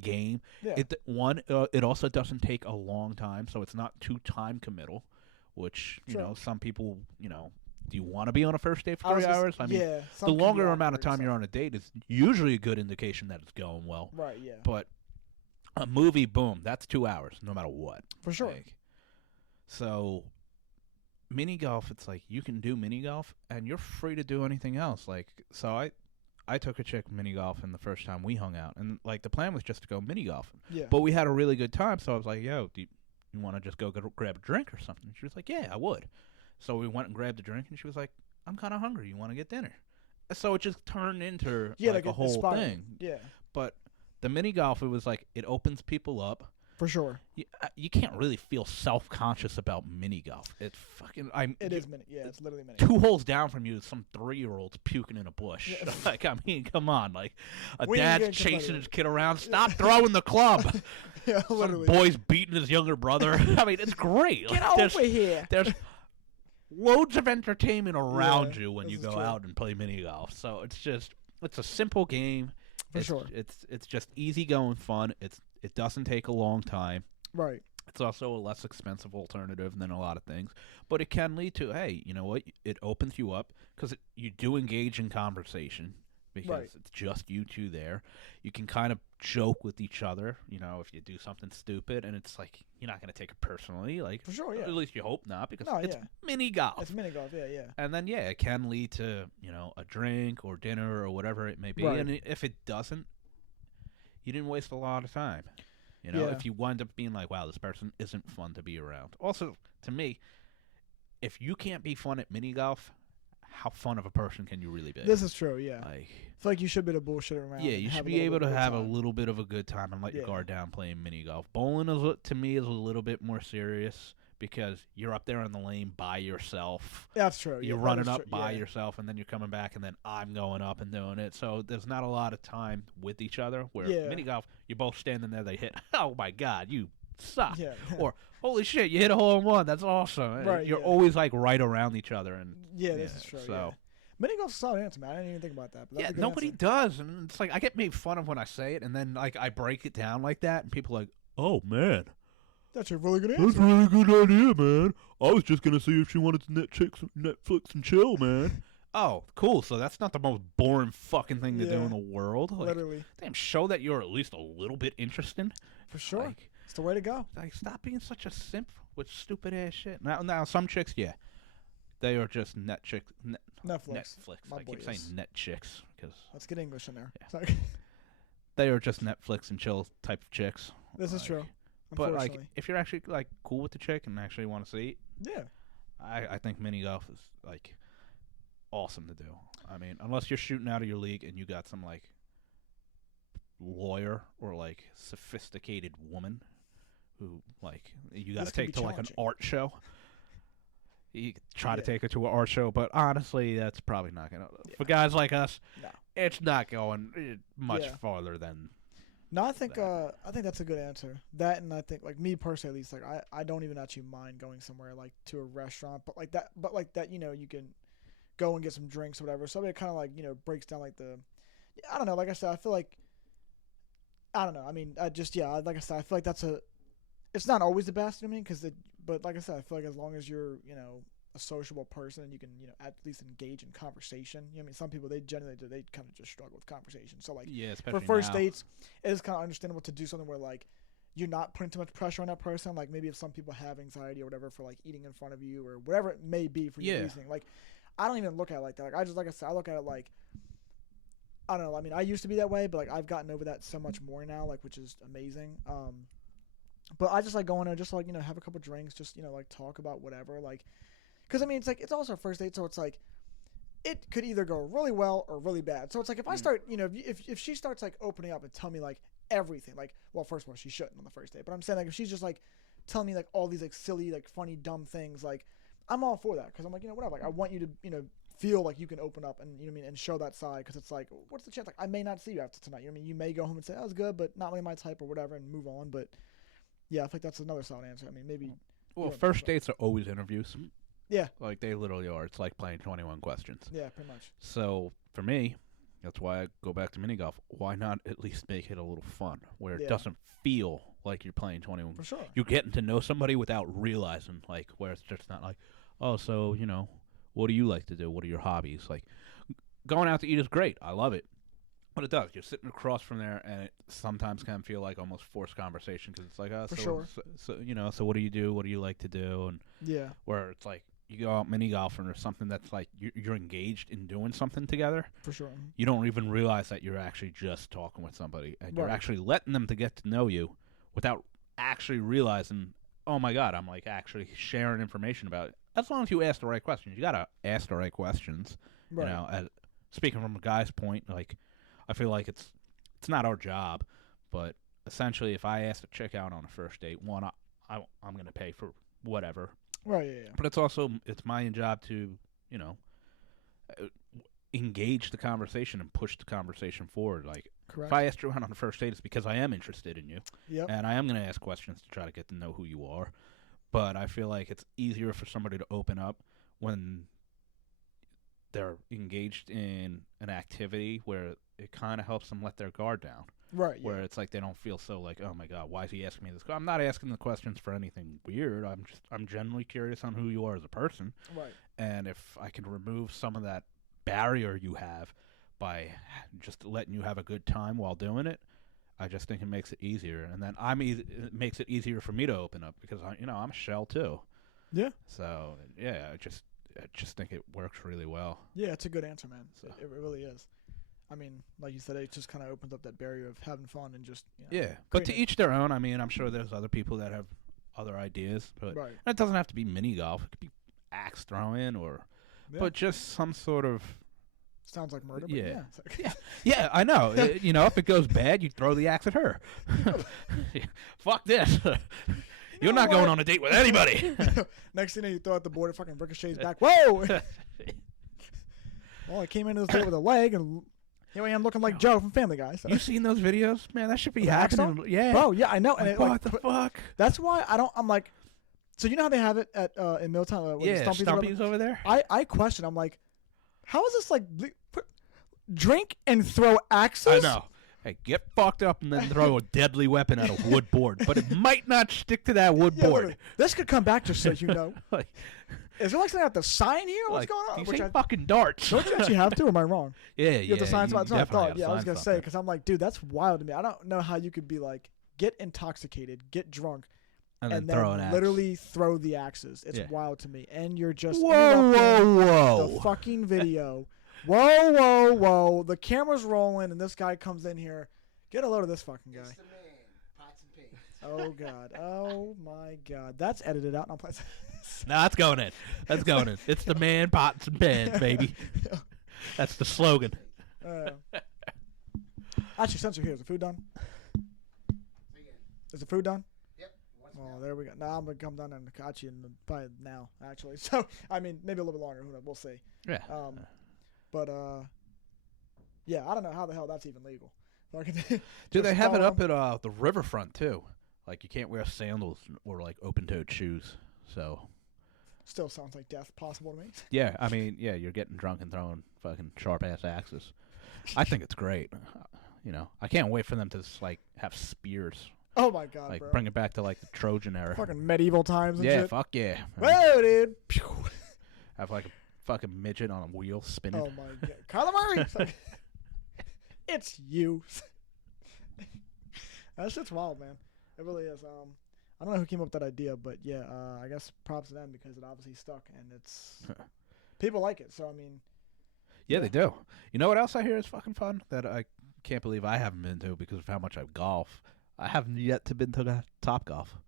game. Yeah. It also doesn't take a long time, so it's not too time committal, which you know some people Do you want to be on a first date for 3 hours? I mean, the longer amount of time you're on a date is usually a good indication that it's going well. Right, yeah. But a movie, boom, that's 2 hours, no matter what. For sure. Like, so mini golf, it's like you can do mini golf and you're free to do anything else. Like, so I took a chick mini golf in the first time we hung out, and like the plan was just to go mini golfing. Yeah. But we had a really good time, so I was like, "Yo, do you want to just go grab a drink or something?" And she was like, "Yeah, I would." So we went and grabbed a drink, and she was like, "I'm kind of hungry. You want to get dinner?" So it just turned into like a whole thing. Yeah, But the mini golf, it was like it opens people up. for sure. You can't really feel self-conscious about mini golf. It's fucking. It is mini. Yeah, it's literally mini. 2 holes down from you, some 3-year-old's puking in a bush. Yeah. Like, I mean, come on. Like, a We ain't dad's getting chasing competitive. his kid around. Stop throwing the club. Yeah, Some literally. boy's beating his younger brother. I mean, it's great. Get Like, over here. There's loads of entertainment around Yeah, you when you this go is true. out and play mini golf. So it's a simple game. For it's, sure. It's just easygoing fun. It doesn't take a long time. Right. It's also a less expensive alternative than a lot of things, but it can lead to, hey, you know what? It opens you up because you do engage in conversation because Right. it's just you two there. You can kind of joke with each other, you know, if you do something stupid, and it's like you're not going to take it personally. Like, For sure, yeah. at least you hope not, because No, it's yeah. mini golf. It's mini golf. Yeah, yeah. And then, yeah, it can lead to, you know, a drink or dinner or whatever it may be. Right. And if it doesn't, you didn't waste a lot of time. You know, Yeah. if you wind up being like, wow, this person isn't fun to be around. Also, to me, if you can't be fun at mini golf, how fun of a person can you really be? This is true. Yeah. Like, I feel like you should be able to bullshit around. yeah, and you have should a be little able bit to of a have a good time. little bit of a good time and let your Yeah. guard down playing mini golf. Bowling is, to me, is a little bit more serious because you're up there in the lane by yourself. That's true. You're yeah, running that is up true. by yeah. yourself, and then you're coming back, and then I'm going up and doing it. So there's not a lot of time with each other. Where Yeah. mini golf, you're both standing there, they hit. Oh my God, you suck! Yeah. Or holy shit, you hit a hole in one. That's awesome. Right, You're yeah. always like right around each other, and Yeah, this is true. So Yeah. Mini golf's a solid answer, man. I didn't even think about that. But that's yeah, a good nobody answer. does, and it's like I get made fun of when I say it, and then like I break it down like that, and people are like, oh man. That's a really good That's answer. a really good idea, man. I was just gonna see if she wanted to Netflix and chill, man. Oh, cool. So that's not the most boring fucking thing to do Yeah. in the world. Like, Literally, damn, show that you're at least a little bit interesting. for sure. Like, It's the way to go. stop being such a simp with stupid ass shit. Now, some chicks, yeah, they are just Netflix. Netflix. My I boy keep saying is. net chicks because Let's get English in there. Yeah. Sorry. they are just Netflix and chill type of chicks. This is Like, true. But like, Unfortunately. if you're actually like cool with the chick and actually want to see, Yeah. I think mini golf is like awesome to do. I mean, unless you're shooting out of your league and you got some like lawyer or like sophisticated woman who like you got to This can take be to like an challenging. art show. You could try to Yeah. take her to an art show, but honestly, that's probably not gonna. Yeah. For guys like us, No. it's not going much Yeah. farther than. No, I think that. I think that's a good answer. That, and I think like me personally, at least, like I don't even actually mind going somewhere like to a restaurant, but like that, you know, you can go and get some drinks or whatever. So it kind of like, you know, breaks down like the, I don't know. Like I said, I feel like, I don't know. I mean, I just like I said, I feel like it's not always the best. You know what I mean? But like I said, I feel like as long as you're, you know, a sociable person and you can, you know, at least engage in conversation. You know what I mean? Some people, they generally do, they kind of just struggle with conversation. So like, Yeah, for especially first now. dates, it is kind of understandable to do something where like you're not putting too much pressure on that person. Like maybe if some people have anxiety or whatever for like eating in front of you or whatever it may be for your Yeah. reasoning. Like I don't even look at it like that. Like I just, like I said, I look at it like, I don't know. I mean, I used to be that way, but like I've gotten over that so much more now, like, which is amazing. But I just like going there, just like, you know, have a couple drinks, just, you know, like talk about whatever, like, because I mean, it's like it's also a first date, so it's like it could either go really well or really bad. So it's like if I start, you know, if she starts like opening up and tell me like everything, like, well, first of all, she shouldn't on the first date, but I'm saying like if she's just like telling me like all these like silly, like funny, dumb things, like I'm all for that because I'm like, you know, whatever. Like I want you to, you know, feel like you can open up and, you know what I mean, and show that side, because it's like, what's the chance? Like I may not see you after tonight. You know what I mean? You may go home and say that was good, but not really my type or whatever, and move on. But yeah, I think that's another solid answer. I mean, maybe. Well, Yeah. first dates are always interviews. Yeah. Like they literally are. It's like playing 21 questions. Yeah, pretty much. So for me, that's why I go back to mini golf. Why not at least make it a little fun, where Yeah. it doesn't feel like you're playing 21? For sure. You're getting to know somebody without realizing, like, where it's just not like, oh, so you know, what do you like to do? What are your hobbies? Like, going out to eat is great. I love it. But it does. You're sitting across from there, and it sometimes can feel like almost forced conversation because it's like, For sure. so you know, so what do you do? What do you like to do? And Yeah. where it's like, you go out mini golfing or something that's like you're engaged in doing something together, For sure. you don't even realize that you're actually just talking with somebody and you're Right. actually letting them to get to know you without actually realizing, oh my God, I'm like actually sharing information about it. As long as you ask the right questions. You got to ask the right questions. Right. You know, speaking from a guy's point, like I feel like it's not our job, but essentially if I ask a chick out on a first date, one, I'm going to pay for whatever. Right. Yeah. But it's my job to, you know, uh, engage the conversation and push the conversation forward. Like, Correct. if I asked you out on the first date, it's because I am interested in you. Yep. And I am going to ask questions to try to get to know who you are. But I feel like it's easier for somebody to open up when they're engaged in an activity where it kind of helps them let their guard down. Right. Where Yeah. it's like they don't feel so like, oh my God, why is he asking me this? I'm not asking the questions for anything weird. I'm genuinely curious on who you are as a person. Right. And if I can remove some of that barrier you have by just letting you have a good time while doing it, I just think it makes it easier. And then it makes it easier for me to open up because I'm a shell too. Yeah. So yeah, I just think it works really well. Yeah. It's a good answer, man. So. It really is. I mean, like you said, it just kind of opens up that barrier of having fun and just Yeah, but to each their own. I mean, I'm sure there's other people that have other ideas, but Right. it doesn't have to be mini golf. It could be axe throwing Yeah. but just some sort of. Sounds like murder. But Yeah. yeah. Yeah, I know. If it goes bad, you throw the axe at her. Fuck this. You're not going on a date with anybody. Next thing you know, you throw out the board, it fucking ricochets back. Whoa! Well, I came into this date with a leg, and here I am looking like Joe from Family Guy. So. You seen those videos? Man, that should be Of the axe happening. Yeah. Bro, yeah, I know. And Like, it, what the fuck? That's why I'm like, so you know how they have it at in Milltown? Yeah, Stumpy's over there. I question. I'm like, how is this like drink and throw axes? I know. Hey, get fucked up and then throw a deadly weapon at a wood board, but it might not stick to that wood Yeah, board. literally. This could come back just so you know. Like, Is there like something I have to sign here? What's like, going on? these Which ain't fucking darts. don't you actually have to? Or am I wrong? Yeah, You have to sign something. That's what I thought. Yeah, I was gonna say say because I'm like, dude, that's wild to me. I don't know how you could be like get intoxicated, get drunk, and and throw an axe. literally throw the axes. It's Yeah. wild to me. And you're just Whoa, interrupting whoa, the whoa! fucking video. Whoa, whoa, whoa! The camera's rolling, and this guy comes in here. Get a load of this fucking guy. It's the man, pots and pans. Oh god. Oh my god. That's edited out. And I'm playing. No, that's going in. That's going in. It's the man, pots and pans, baby. That's the slogan. Actually, since you're here, is the food done? Again. Is the food done? Yep. What's Oh, now? there we go. Now I'm gonna come down and catch you probably now, actually. So I mean, maybe a little bit longer. Who knows? We'll see. Yeah. But yeah, I don't know how the hell that's even legal. Do they have it up at the riverfront too? Like you can't wear sandals or like open-toed shoes. So Still sounds like death possible to me. yeah, I mean, yeah, you're getting drunk and throwing fucking sharp-ass axes. I think it's great. I can't wait for them to just, like have spears. Oh my god, Like bro. bring it back to like the Trojan era. Fucking medieval times and Yeah, shit. fuck yeah. Whoa, dude. Have like a fucking midget on a wheel spinning. Oh my god. Kyler Murray. It's like, it's you. That shit's wild, man. It really is. I don't know who came up with that idea, but yeah, I guess props to them because it obviously stuck and it's people like it. So I mean, Yeah, they do. You know what else I hear is fucking fun that I can't believe I haven't been to because of how much I golf. I haven't yet to been to the Top Golf.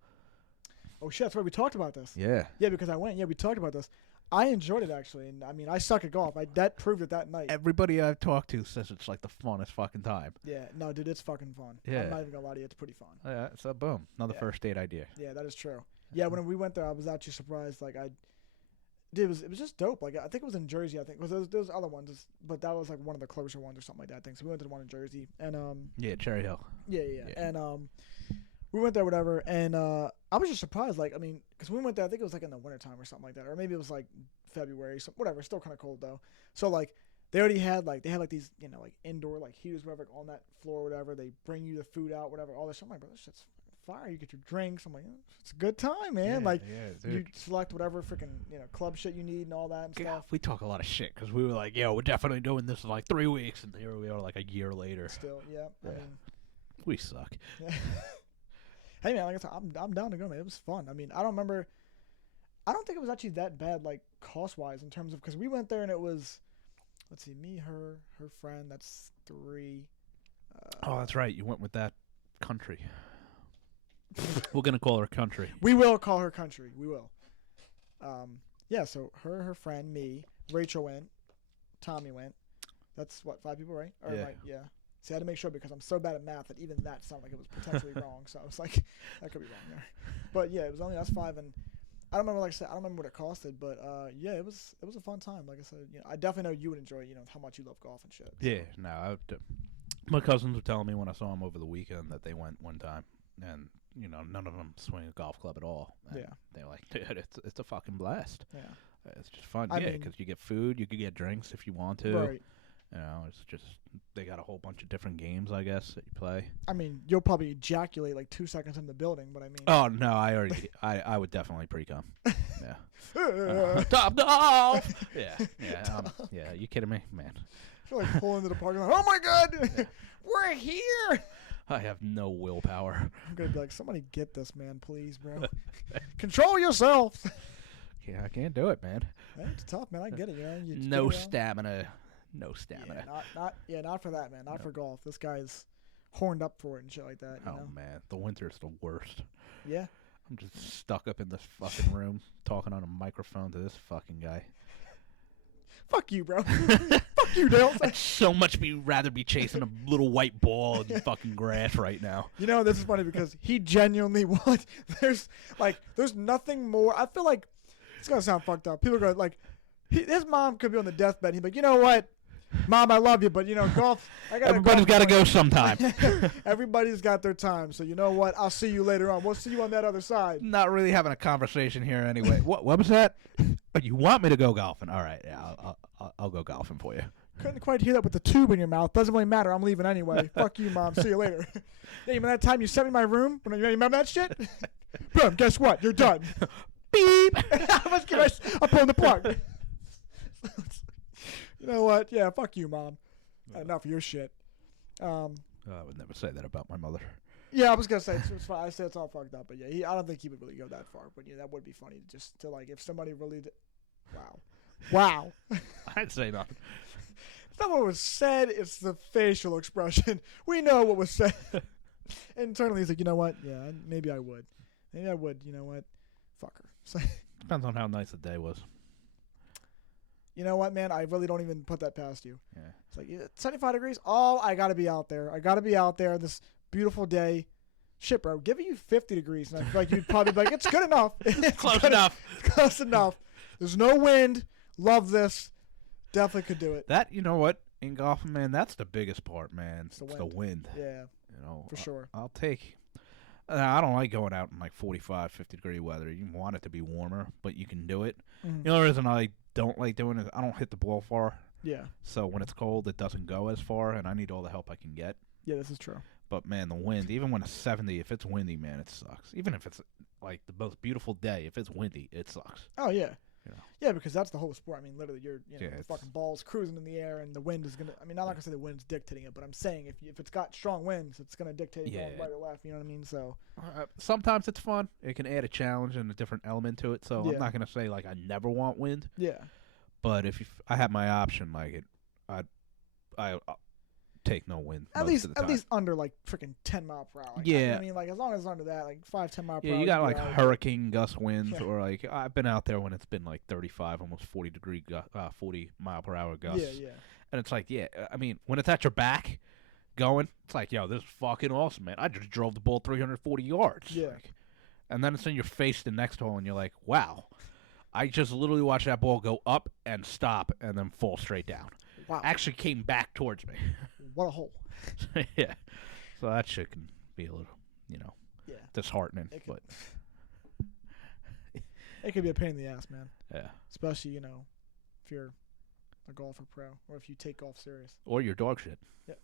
oh shit, that's right. We talked about this. Yeah. Yeah, because I went. Yeah, we talked about this. I enjoyed it actually, and I mean, I suck at golf. That proved it that night. Everybody I've talked to says it's like the funnest fucking time. Yeah, no, dude, it's fucking fun. Yeah. I'm not even gonna lie to you, it's pretty fun. Yeah, so boom, another Yeah. first date idea. Yeah, that is true. Yeah, when we went there, I was actually surprised. Like dude, it was just dope. Like I think it was in Jersey. I think because there's other ones, but that was like one of the closer ones or something like that. I think so. We went to the one in Jersey, and Yeah, Cherry Hill. yeah, Yeah. and we went there, whatever, and I was just surprised. Like I mean, because we went there, I think it was like in the wintertime or something like that, or maybe it was like February, so whatever. Still kind of cold though. So like they already had like these like indoor like heaters whatever on that floor or whatever. They bring you the food out whatever. All this. I'm like, bro, this shit's fire. You get your drinks. I'm like, it's a good time, man. Like you select whatever freaking club shit you need and all that and Yeah, stuff. we talk a lot of shit because we were like, yo, we're definitely doing this in like 3 weeks, and here we are like a year later. Still, yeah. I Yeah. mean, We suck. yeah. Hey man, like I said, I'm down to go, man. It was fun. I mean, I don't remember. I don't think it was actually that bad, like cost wise, in terms of because we went there and it was, let's see, me, her friend. That's 3. Oh, that's right. You went with that country. We're gonna call her country. We will call her country. We will. Yeah. So her friend, me, Rachel went, Tommy went. That's what 5 people, right? Or Yeah. yeah. See, I had to make sure because I'm so bad at math that even that sounded like it was potentially wrong. So I was like, that could be wrong there. But yeah, it was only us 5, and I don't remember, like I said, I don't remember what it costed, but yeah, it was a fun time. Like I said, I definitely know you would enjoy, how much you love golf and shit. So. Yeah, no. My cousins were telling me when I saw them over the weekend that they went one time, and none of them swing a golf club at all. And Yeah. they're like, dude, it's a fucking blast. Yeah. It's just fun. I Yeah, mean- because you get food, you could get drinks if you want to. Right. It's just they got a whole bunch of different games, I guess, that you play. I mean, you'll probably ejaculate like 2 seconds in the building, but I mean. Oh no, I would definitely pre-cum. Yeah. I Top golf. Yeah. You kidding me, man? feel like pulling into the parking lot. Oh my god, we're here. I have no willpower. I'm gonna be like, somebody get this man, please, bro. Control yourself. Yeah, I can't do it, man. Man, it's tough, man. I get it. You just No get around. stamina. No stamina. Not for that, man. Not No. for golf. This guy's horned up for it and shit like that. You Oh know? man, the winter's the worst. Yeah. I'm just stuck up in this fucking room talking on a microphone to this fucking guy. Fuck you, bro. Fuck you, Dale. I'd so much rather be chasing a little white ball in fucking grass right now. This is funny because he genuinely wants. There's nothing more. I feel like it's gonna sound fucked up. People go like, his mom could be on the deathbed. He'd be like, you know what, Mom, I love you, but golf. Everybody's got to go sometime. Everybody's got their time. So you know what? I'll see you later on. We'll see you on that other side. Not really having a conversation here anyway. What was that? Oh, you want me to go golfing? All right, yeah, I'll go golfing for you. Couldn't quite hear that with the tube in your mouth. Doesn't really matter. I'm leaving anyway. Fuck you, Mom. See you later. Yeah, you remember that time you sent me my room? You remember that shit? Boom, guess what? You're done. Beep. I'm pulling the plug. You know what? Yeah, fuck you, Mom. Enough of your shit. I would never say that about my mother. Yeah, I was gonna say it's fine. I said it's all fucked up, but yeah, I don't think he would really go that far. But yeah, that would be funny just to like if somebody really did. Wow. I'd say nothing. It's not what was said. It's the facial expression. We know what was said. Internally, he's like, you know what? Yeah, maybe I would. Maybe I would. You know what? Fuck her. So, Depends on how nice the day was. you know what, man? I really don't even put that past you. Yeah. It's like 75 degrees. Oh, I gotta be out there. I gotta be out there this beautiful day. Shit, bro. Giving you 50 degrees, and I feel like you'd probably be like, it's good enough. It's Close good enough. Close enough. There's no wind. Love this. Definitely could do it. That, you know what? In golfing, man, that's the biggest part, man. It's the wind. Yeah, for sure. I'll take. I don't like going out in like 45, 50-degree weather. You want it to be warmer, but you can do it. Mhm. The only reason I don't like doing it is I don't hit the ball far. Yeah. So when it's cold, it doesn't go as far, and I need all the help I can get. Yeah, this is true. But, man, the wind, even when it's 70, if it's windy, man, it sucks. Even if it's, like, the most beautiful day, if it's windy, it sucks. Oh, yeah. You know. Yeah, because that's the whole sport. I mean, literally, the it's- fucking ball's cruising in the air, and the wind is going to... I mean, I'm not going to say the wind's dictating it, but I'm saying if it's got strong winds, it's going to dictate Yeah. going right or left, you know what I mean? So, Sometimes it's fun. It can add a challenge and a different element to it. So Yeah. I'm not going to say, like, I never want wind. yeah. But if I had my option, like, I'll take no wind At most least of the time. at least under, like, freaking 10 mile per hour. Like, Yeah. I mean, like, as long as it's under that, like, 5, 10 mile per Yeah, hour. you got you'd be like all right. hurricane gust winds, Yeah. or like I've been out there when it's been like 35, almost 40 mile per hour gusts. Yeah. And it's like, yeah, I mean, when it's at your back going, it's like, yo, this is fucking awesome, man. I just drove the ball 340 yards. Yeah. Like, and then it's in your face the next hole, and you're like, wow, I just literally watched that ball go up and stop and then fall straight down. Wow. Actually came back towards me. What a hole. Yeah. So that shit can be a little, Yeah. disheartening. It could- But It could be a pain in the ass, man. yeah. Especially, if you're a golfer pro or if you take golf serious. Or your dog shit. Yeah.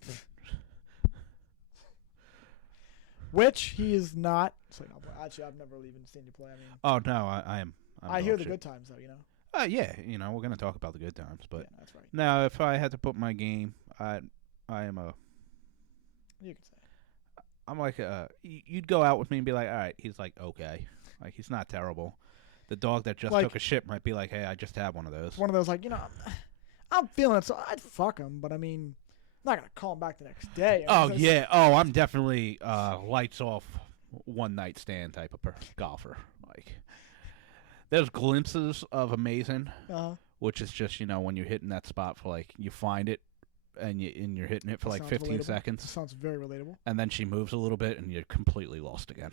Which he is not. So, no, but actually, I've never even seen you play. I mean, Oh no, I am. I hear the good times, though, Yeah, we're gonna talk about the good times, but yeah, that's right. now if I had to put my game, I am a. You can say. I'm like you'd go out with me and be like, all right, he's like okay, like he's not terrible. The dog that just Like- took a shit might be like, hey, I just had one of those. It's one of those like, I'm feeling it, so I'd fuck him, but I mean, I'm not gonna call him back the next day. Oh, yeah. Oh, I'm definitely lights off, one night stand type of golfer. Like, there's glimpses of amazing, which is just, when you're hitting that spot for like, you find it and you're hitting it for like Sounds 15 relatable. seconds. Sounds very relatable. And then she moves a little bit and you're completely lost again.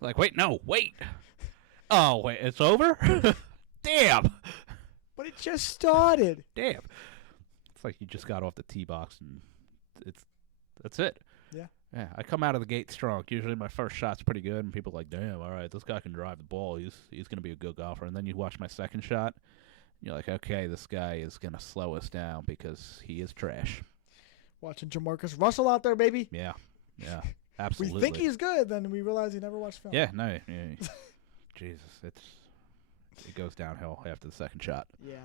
Like, wait, no, wait. Oh, wait, it's over? Damn. But it just started. Damn. It's like you just got off the tee box and that's it. Yeah. Yeah, I come out of the gate strong. Usually my first shot's pretty good, and people are like, damn, all right, this guy can drive the ball. He's going to be a good golfer. And then you watch my second shot, and you're like, okay, this guy is going to slow us down because he is trash. Watching Jamarcus Russell out there, baby. Yeah, We absolutely. think he's good, then we realize he never watched film. Yeah, no, yeah. Jesus, it goes downhill after the second shot. Yeah.